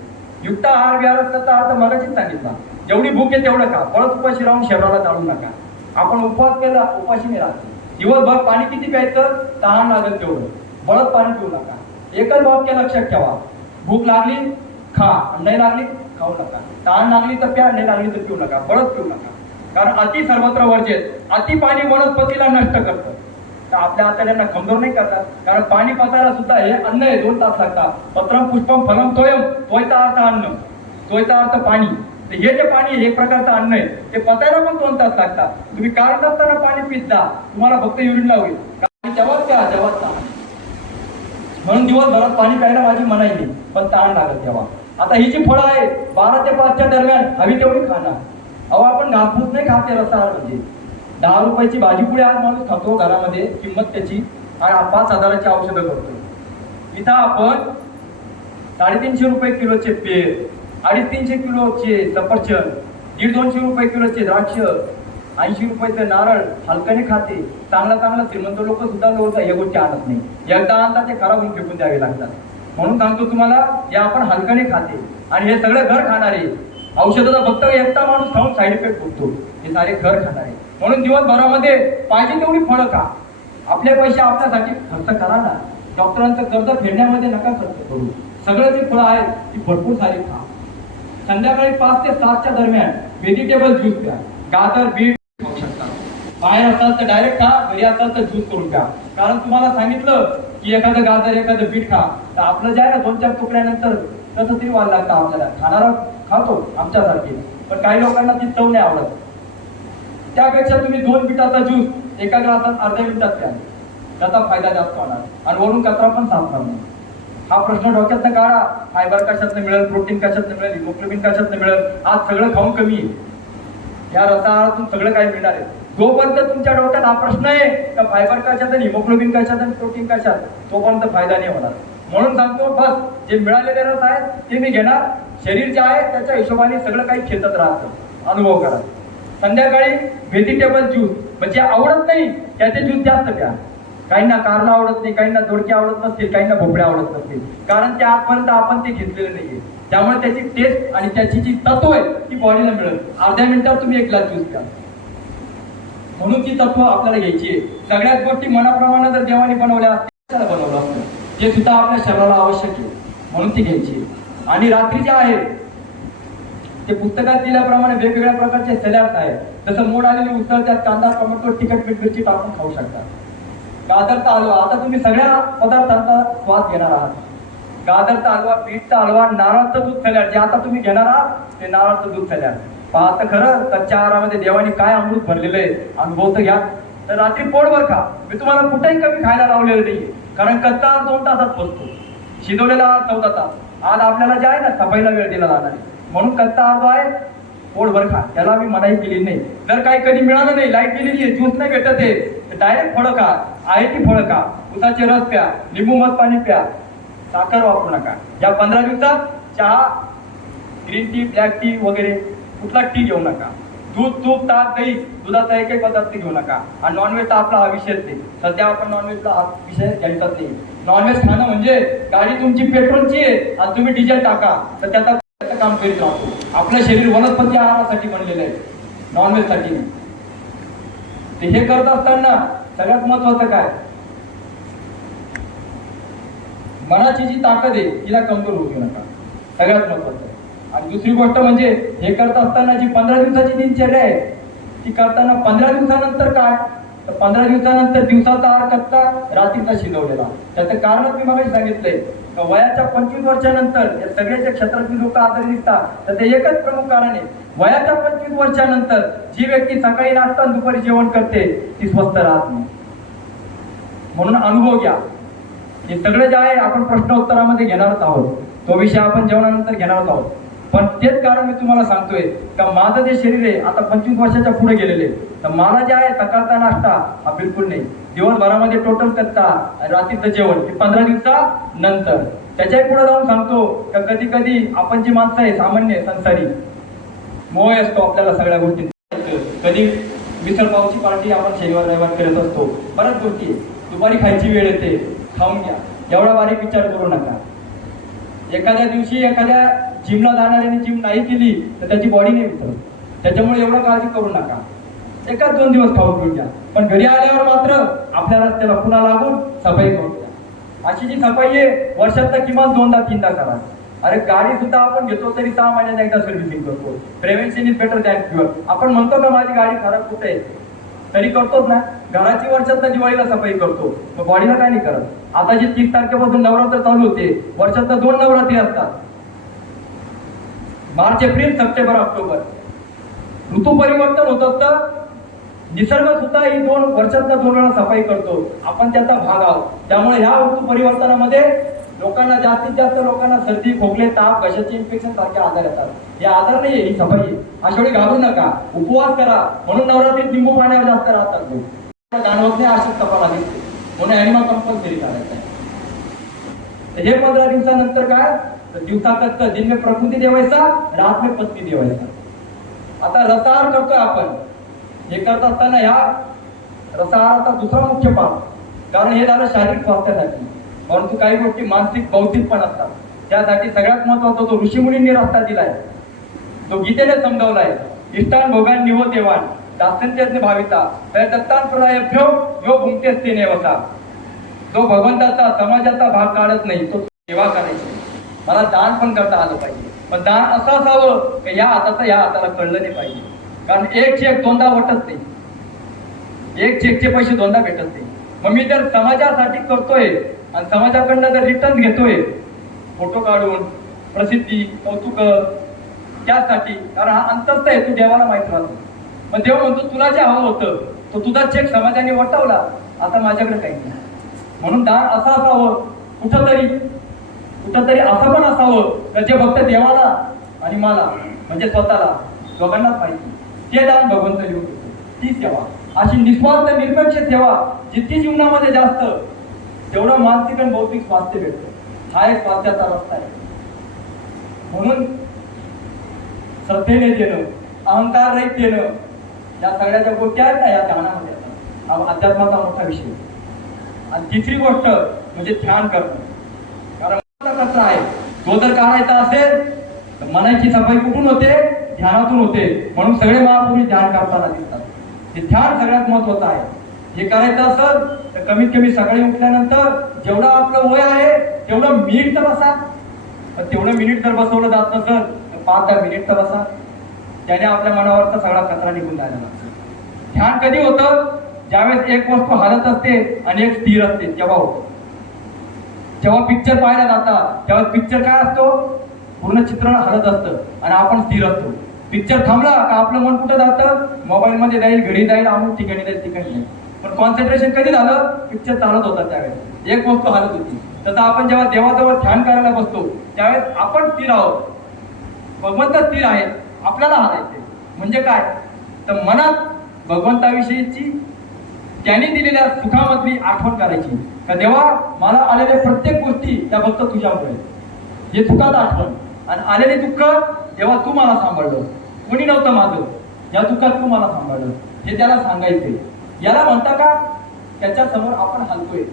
युक्त आहार विहाराचा अर्थ मगाशीच सांगितला. जेवढी भूक आहे तेवढं खा. परत उपाशी राहून शरीराला जाळू नका. आपण उपवास केला, उपाशी नाही राहतो. दिवसभर पाणी किती प्यायचं? तहान लागेल तेवढं. बळत पाणी पिऊ नका. एकच वाक्य लक्षात ठेवा, भूक लागली खा, नाही लागली खाऊ नका. तहान लागली तर प्या, नाही लागली तर पिऊ नका, बळत पिऊ नका. कारण अति सर्वत्र वर्जेत. अति पाणी वनस्पतीला नष्ट करतं. तर आपल्या आतड्यांना कमजोर नाही करतात. कारण पाणी पचायला सुद्धा हे अन्न आहे, 2 तास लागतात. पत्रम पुष्पम फलम तोयम, तोयचा अर्थ अन्न, तोयचा अर्थ पाणी. तर हे जे पाणी हे एक प्रकारचं अन्न आहे, ते पचायला पण 2 तास लागतात. तुम्ही कारण असताना पाणी पित जा, तुम्हाला फक्त युरिनला होईल. तेव्हाच प्या, तेव्हाच ताण. म्हणून दिवसभरात पाणी प्यायला माझी मनाई नाही, पण ताण लागत तेव्हा. आता ही जी फळं आहे 12 ते 5च्या दरम्यान हवी तेवढी खाणार. अहो आपण घासपूस नाही खाते रसाळ म्हणजे 10 रुपयाची भाजीपुडी आज माणूस खातो घरामध्ये, किंमत त्याची, आणि 5,000ची औषधं करतो. इथं आपण 350 रुपये किलोचे पेर, 250 किलोचे सफरचंद, 150 रुपये किलोचे द्राक्ष, 80 रुपयाचे नारळ हलकाने खाते. चांगला श्रीमंत लोक सुद्धा लोक या गोष्टी आणत नाही. एकदा आणतात ते खराब होऊन फेकून द्यावे लागतात. म्हणून सांगतो तुम्हाला, हे आपण हलकाने खाते आणि हे सगळं घर खाणारे. औषधाचा फक्त एकटा माणूस खाऊन साईड इफेक्ट होतो, हे सारे घर खाणारे. म्हणून दिवसभरामध्ये पाहिजे तेवढी फळं खा. आपले पैसे आपल्यासाठी खर्च करा ना. डॉक्टरांचं कर्ज फेडण्यामध्ये नका खर्च करू. सगळं जे फळं आहेत ती भरपूर सारी खा. संध्याकाळी 5 ते 7च्या दरम्यान व्हेजिटेबल ज्यूस प्या. गाजर, बीट खाऊ शकता. बाहेर असाल तर डायरेक्ट खा, घरी असाल तर ज्यूस करून प्या. कारण तुम्हाला सांगितलं की एखादं गाजर एखादं बीट खा, तर आपलं जे आहे ना 2-4 तुकड्यानंतर कसं तरी व्हायला लागतं आपल्याला. खाणारा खातो आमच्यासारखे, पण काही लोकांना ती चव नाही आवडत. त्यापेक्षा तुम्ही 2 बिटाचा ज्यूस एका ग्लासात अर्ध्या मिनिटात प्या, त्याचा फायदा जास्त होणार आणि वरून कचरा पण साफ करणार. हा प्रश्न डोक्यातनं काढा. फायबर कशातनं मिळेल, प्रोटीन कशातनं मिळेल, हिमोग्लोबिन कशातनं मिळेल. आज सगळं खाऊन कमी आहे. या रसाहारातून सगळं काही मिळणार आहे. जोपर्यंत तुमच्या डोक्यात हा प्रश्न आहे का फायबर कशात आणि हिमोग्लोबिन कशात आणि प्रोटीन कशात, तोपर्यंत फायदा नाही होणार. म्हणून सांगतो, बस जे मिळालेले रस आहेत ते मी घेणार. शरीर जे आहे त्याच्या हिशोबाने सगळं काही खेचत राहतं. अनुभव करा. संध्याकाळी व्हेजिटेबल ज्यूस, म्हणजे आवडत नाही त्याचे ज्यूस जास्त प्या. काहींना कारला आवडत नाही, काहींना दोडके आवडत नसतील, काहींना भोपळे आवडत नसतील. कारण त्या आजपर्यंत आपण ते घेतलेलं नाहीये. त्यामुळे त्याची टेस्ट आणि त्याची जी तत्व आहे ती बॉडीला मिळेल. अर्ध्या मिनिटात तुम्ही 1 ग्लास ज्यूस प्या. म्हणून ती तत्व आपल्याला घ्यायची आहे. सगळ्याच गोष्टी मनाप्रमाणे जर देवाने बनवल्या असतील, बनवलं असतं जे सुद्धा आपल्या शरीराला आवश्यक आहे, म्हणून ती घ्यायची. आणि रात्री जे आहे ते पुस्तकात दिल्याप्रमाणे वेगवेगळ्या प्रकारचे सलाड आहेत. जसं मोड आलेली उसळ, त्यात कांदा, टोमॅटो, तिखट, मीठ, मिरची टाकून खाऊ शकता. गाजरचा हलवा, आता तुम्ही सगळ्या पदार्थांचा स्वाद घेणार आहात. गाजरचा हलवा, बीटचा हलवा, नारळाचं दूध सलाड, जे आता तुम्ही घेणार आहात ते नारळाचं दूध सलाड. पाहता खरं कच्च्या आहारामध्ये देवाने काय अमृत भरलेलं आहे, अनुभव तर घ्या. तर रात्री पोटभर खा. मी तुम्हाला कुठेही कमी खायला लावलेलं नाहीये. कारण कच्चा आहार 2 तासात पोचतो, शिजवलेला आहार 14 तास. आज आपल्याला जे आहे ना सफाईला वेळ दिला जाणार आहे. म्हणून कच्चा आहार जो आहे पोटभर खा, त्याला मी मनाई केली नाही. जर काही कधी मिळालं नाही, लाईट गेलेली आहे, ज्यूस नाही भेटत आहे, तर डायरेक्ट फळं खा. आहे ती फळं खा. उसाचे रस प्या, लिंबू मध पाणी प्या, साखर वापरू नका. या 15 दिवसात चहा, ग्रीन टी, ब्लॅक टी वगैरे कुठला टी घेऊ नका. दूध, तूप, ताक, दही, दुधाचा एकही पदार्थ घेऊ नका. आणि नॉनव्हेजचा आपला हा विषयच नाही. सध्या आपण नॉनव्हेजचा हा विषय घ्यायचाच नाही. नॉनव्हेज खाणं म्हणजे गाडी तुमची पेट्रोलची आहे आणि तुम्ही डिझेल टाका तर त्याचा काम करीत राहतो. आपलं शरीर वनस्पती आहारासाठी बनलेलं आहे, नॉनव्हेज साठी नाही. ते हे करत असताना सगळ्यात महत्वाचं काय, मनाची जी ताकद आहे तिला कमजोर होऊ देऊ नका. सगळ्यात महत्वाचं. आणि दुसरी गोष्ट म्हणजे हे करत असताना जी 15 दिवसाची दिनचर्या आहे ती करताना 15 दिवसानंतर काय, तर 15 दिवसानंतर दिवसाचा आहार कच्चा, रात्रीचा शिजवलेला. त्याचं कारण मी मागे सांगितलंय. वयाच्या 25 वर्षानंतर या सगळ्याच्या क्षेत्रातील लोक आजारी दिसतात, तर ते एकच प्रमुख कारण आहे. वयाच्या 25 वर्षानंतर जी व्यक्ती सकाळी नाश्ता दुपारी जेवण करते ती स्वस्थ राहत नाही. म्हणून अनुभव घ्या. हे सगळं जे आहे आपण प्रश्न उत्तरामध्ये घेणारच आहोत. तो विषय आपण जेवणानंतर घेणारच आहोत. पण तेच कारण मी तुम्हाला सांगतोय का माझं जे शरीर आहे आता 25 वर्षाच्या पुढे गेलेले, तर मला जे आहे सकाळचा नाश्ता हा बिलकुल नाही. दिवसभरामध्ये टोटल कच्चा आणि रात्रीचं जेवण हे 15 दिवसानंतर. त्याच्याही पुढे जाऊन सांगतो का कधी कधी आपण जी माणसं आहे सामान्य संसारी मोह असतो आपल्याला सगळ्या गोष्टी. कधी मिसळ पावची पार्टी आपण शनिवार रविवार करत असतो, बऱ्याच गोष्टी आहे. दुपारी खायची वेळ येते, खाऊन घ्या. एवढा बारीक विचार करू नका. एखाद्या दिवशी एखाद्या जिमला जाणाऱ्याने जिम नाही केली तर त्याची बॉडी नाही उतरत. त्याच्यामुळे एवढं काळजी करू नका. 1-2 दिवस खाऊन घेऊन घ्या. पण घरी आल्यावर मात्र आपल्या रस्त्याला पुन्हा लागून सफाई करून घ्या. अशी जी सफाई आहे वर्षात किमान 2-3दा करा. अरे गाडी सुद्धा आपण घेतो तरी 6 महिन्यात एकदा सर्व्हिसिंग करतो. Prevention is better than cure. आपण म्हणतो का माझी गाडी खराब कुठे आहे, तरी करतोच ना. घराची वर्षातनं दिवाळीला सफाई करतो, मग बॉडीला काय नाही करत. आता जी 30 तारखेपासून नवरात्र चालू होते, वर्षातनं 2 नवरात्री असतात, मार्च एप्रिल सप्टेंबर ऑक्टोबर. ऋतू परिवर्तन होत असतं. निसर्ग सुद्धा ही 2 वर्षातनं 2 वेळा सफाई करतो. आपण त्याचा भाग आहोत. त्यामुळे ह्या ऋतू परिवर्तनामध्ये लोकांना जास्तीत जास्त लोकांना सर्दी, खोकले, ताप, घशाचे इन्फेक्शन सारखे आजार येतात. हे आजार नाहीये, ही सफाई आहे. अशा वेळी घाबरू नका, उपवास करा. म्हणून नवरात्रीत लिंबू पाण्यावर जास्त राहतात लोक. जाणवत नाही अशीच तपाला दिसते, म्हणून ॲनिमल कंपल्सरी करायचं आहे. हे 15 दिवसानंतर काय, तर दिवसा कच्चा, दिन में प्रकृती देवायचा, रात में पत्नी देवायचा. आता रसाहार करतोय आपण. हे करत असताना ह्या रसाहाराचा दुसरा मुख्य पाठ, कारण हे झालं शारीरिक स्वास्थ्यासाठी, परंतु काही गोष्टी मानसिक बौद्धिक पण असतात. त्यासाठी सगळ्यात महत्वाचा तो ऋषीमुनींनी रस्ता दिलाय, तो गीतेने समजावलाय. इष्टान भोगान निहो देवान दास्यंत्यज्ञ भाविता दत्तान प्रदायभ्यो यो भुंक्तेस्ते नेवसा. जो भगवंताचा समाजाचा भाग काढत नाही तो सेवा करायची. मला दान पण करता आलं पाहिजे, पण दान असं असावं की या हाताचं या हाताला कळलं नाही पाहिजे. कारण एक चेक 2दा वाटत नाही, एक चेकचे पैसे 2दा भेटत नाही. मग मी जर समाजासाठी करतोय आणि समाजाकडनं जर रिटर्न घेतोय, फोटो काढून प्रसिद्धी, कौतुक, त्यासाठी, कारण हा अंतस्थ आहे, तू देवाला माहित राहतो. मग देव म्हणतो तुला जे हवं होतं तो तुझा चेक समाजाने वटवला, आता माझ्याकडे काही नाही. म्हणून दान असं असावं, कुठंतरी असं पण असावं तर जे फक्त देवाला आणि मला म्हणजे स्वतःला दोघांनाच माहिती, ते दान भगवंत लिहून देतो. ती सेवा, अशी निस्वार्थ निरपेक्ष सेवा जितकी जीवनामध्ये जास्त, तेवढं मानसिक आणि बौद्धिक स्वास्थ्य भेटतं. हा एक स्वास्थ्याचा रस्ता आहे. म्हणून श्रद्धेने देणं, अहंकार रहित देणं, या सगळ्या ज्या गोष्टी आहेत ना, या ध्यानामध्ये येतात. हा अध्यात्माचा मोठा विषय. आणि तिसरी गोष्ट म्हणजे ध्यान करणं. कारण कचरा आहे, तो जर काढायचा असेल तर मनाची सफाई कुठून होते, ध्यानातून होते. म्हणून सगळे महापुरुष ध्यान करताना दिसतात. हे ध्यान सगळ्यात महत्वाचं आहे. हे करायचं असेल तर कमीत कमी सकाळी उठल्यानंतर जेवढं आपलं वय आहे तेवढं मिनिट तर बसा. तेवढं मिनिट जर बसवलं जात नसेल तर 5-10 मिनिट तर बसा. त्याने आपल्या मनावरचा सगळा कचरा निघून जायला लागतो. ध्यान कधी होतं, ज्यावेळेस एक वस्तू हालत असते आणि एक स्थिर असते तेव्हा होतं. जेव्हा पिक्चर पाहायला जातात तेव्हा पिक्चर काय असतो, पूर्ण चित्रण हलत असतं आणि आपण स्थिर असतो. पिक्चर थांबला का आपलं मन कुठं जातं, मोबाईल मध्ये जाईल, घडी जाईल, अमुक ठिकाणी जाईल, ठिकाणी जाईल. पण कॉन्सन्ट्रेशन कधी झालं, पिक्चर चालत होता त्यावेळेस, एक वस्तू हलत होती. तसं आपण जेव्हा देवाजवळ ध्यान करायला बसतो त्यावेळेस आपण स्थिर आहोत, भगवंत स्थिर आहे, आपल्याला हालायचे. म्हणजे काय, तर मनात भगवंताविषयीची त्यांनी दिलेल्या सुखामधली आठवण करायची. का देवा, मला आलेल्या प्रत्येक गोष्टी त्या फक्त तुझ्यामुळे, हे सुखात आठवण. आणि आलेले दुःख तेव्हा तू मला सांभाळलं, कोणी नव्हतं माझं, या दुःखात तू मला सांभाळलं, हे त्याला सांगायचे. याला म्हणता का, त्याच्या समोर आपण हलतोय,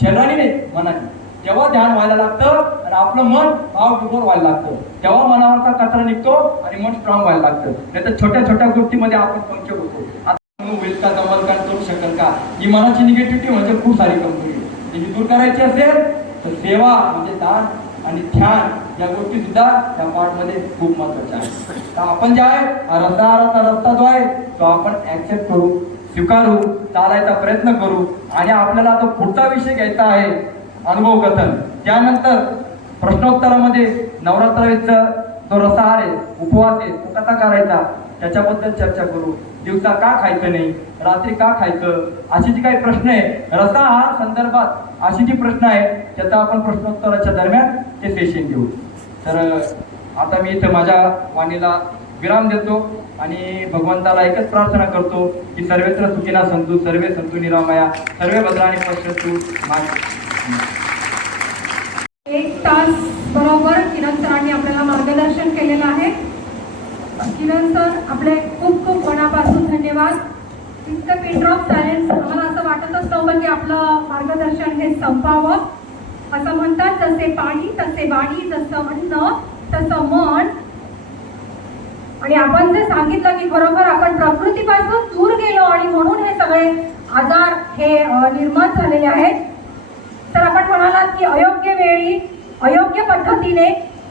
शरीराने नाही मनाने. तेव्हा ध्यान व्हायला लागतं आणि आपलं मन भावविभोर व्हायला लागतं. तेव्हा मनावरचा कचरा निघतो आणि मन स्ट्रॉंग व्हायला लागतं. नाही तर छोट्या छोट्या गोष्टीमध्ये आपण पंक्चर होतो. आता होईल का, जमल का, करू शकेल का, ही मनाची निगेटिव्हिटी म्हणजे खूप सारी कमजोरी. ही दूर करायची असेल तर सेवा म्हणजे दान आणि ध्यान या गोष्टी सुद्धा या पाठमध्ये खूप महत्वाच्या आहेत. तर आपण जे आहे रसाहाराचा रस्ता जो आहे तो आपण ऍक्सेप्ट करू, स्वीकारू, चालायचा प्रयत्न करू. आणि आपल्याला तो पुढचा विषय घ्यायचा आहे अनुभव कथन. त्यानंतर प्रश्नोत्तरामध्ये नवरात्राचा जो रसाहार आहे, उपवास आहे, तो कसा करायचा त्याच्याबद्दल चर्चा करू. दिवसा का खायचं नाही, रात्री का खायचं, अशी जी काही प्रश्न आहे रसाहार संदर्भात, अशी जी प्रश्न आहे त्याचा आपण प्रश्नोत्तराच्या दरम्यान ते सेशन घेऊ. तर आता मी इथं माझ्या वाणीला विराम देतो आणि भगवंताला एकच प्रार्थना करतो की सर्वत्र सुखिना संतु, सर्वे संतु निरामया, सर्वे भद्राणी पश्यन्तु. 1 तास बरोबर किरण सरांनी आपल्याला मार्गदर्शन केलेलं आहे. किरण सर, आपले खूप खूप मनापासून धन्यवाद. इतकं पिन ऑफ सायन्स आम्हाला असं वाटतच नव्हतं की आपलं मार्गदर्शन हे संपावं. असं म्हणतात, जसे पाणी तसे वाणी, जसं अन्न तसं मन. आणि आपण जे सांगितलं की खरोखर आपण प्रकृतीपासून दूर गेलो आणि म्हणून हे सगळे आजार हे निर्माण झालेले आहेत. तर आपण म्हणालात की अयोग्य वेळी, अयोग्य पद्धतीने,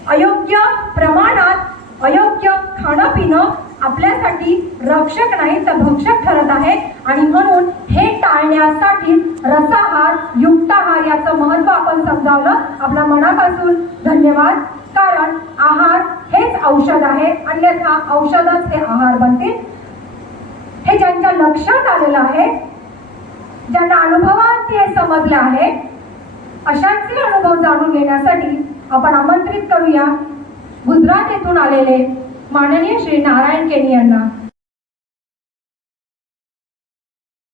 अयोग्य प्रमाणात, अयोग्य खाणं पिणं आपल्यासाठी रक्षक नाही तर भक्षक ठरत आहे आणि म्हणून हे टाळण्यासाठी रसाहार युक्ताहार याचं महत्व आपण समजावलं. आपल्या मनापासून धन्यवाद. कारण आहार हेच औषध आहे, अन्यथा औषधच हे आहार बनतील. हे ज्यांच्या लक्षात आलेलं आहे, ज्यांना अनुभवात हे समजलं आहे, अशांचे अनुभव जाणून घेण्यासाठी आपण आमंत्रित करूया गुजरात येथून आलेले माननीय श्री नारायण केनी यांना.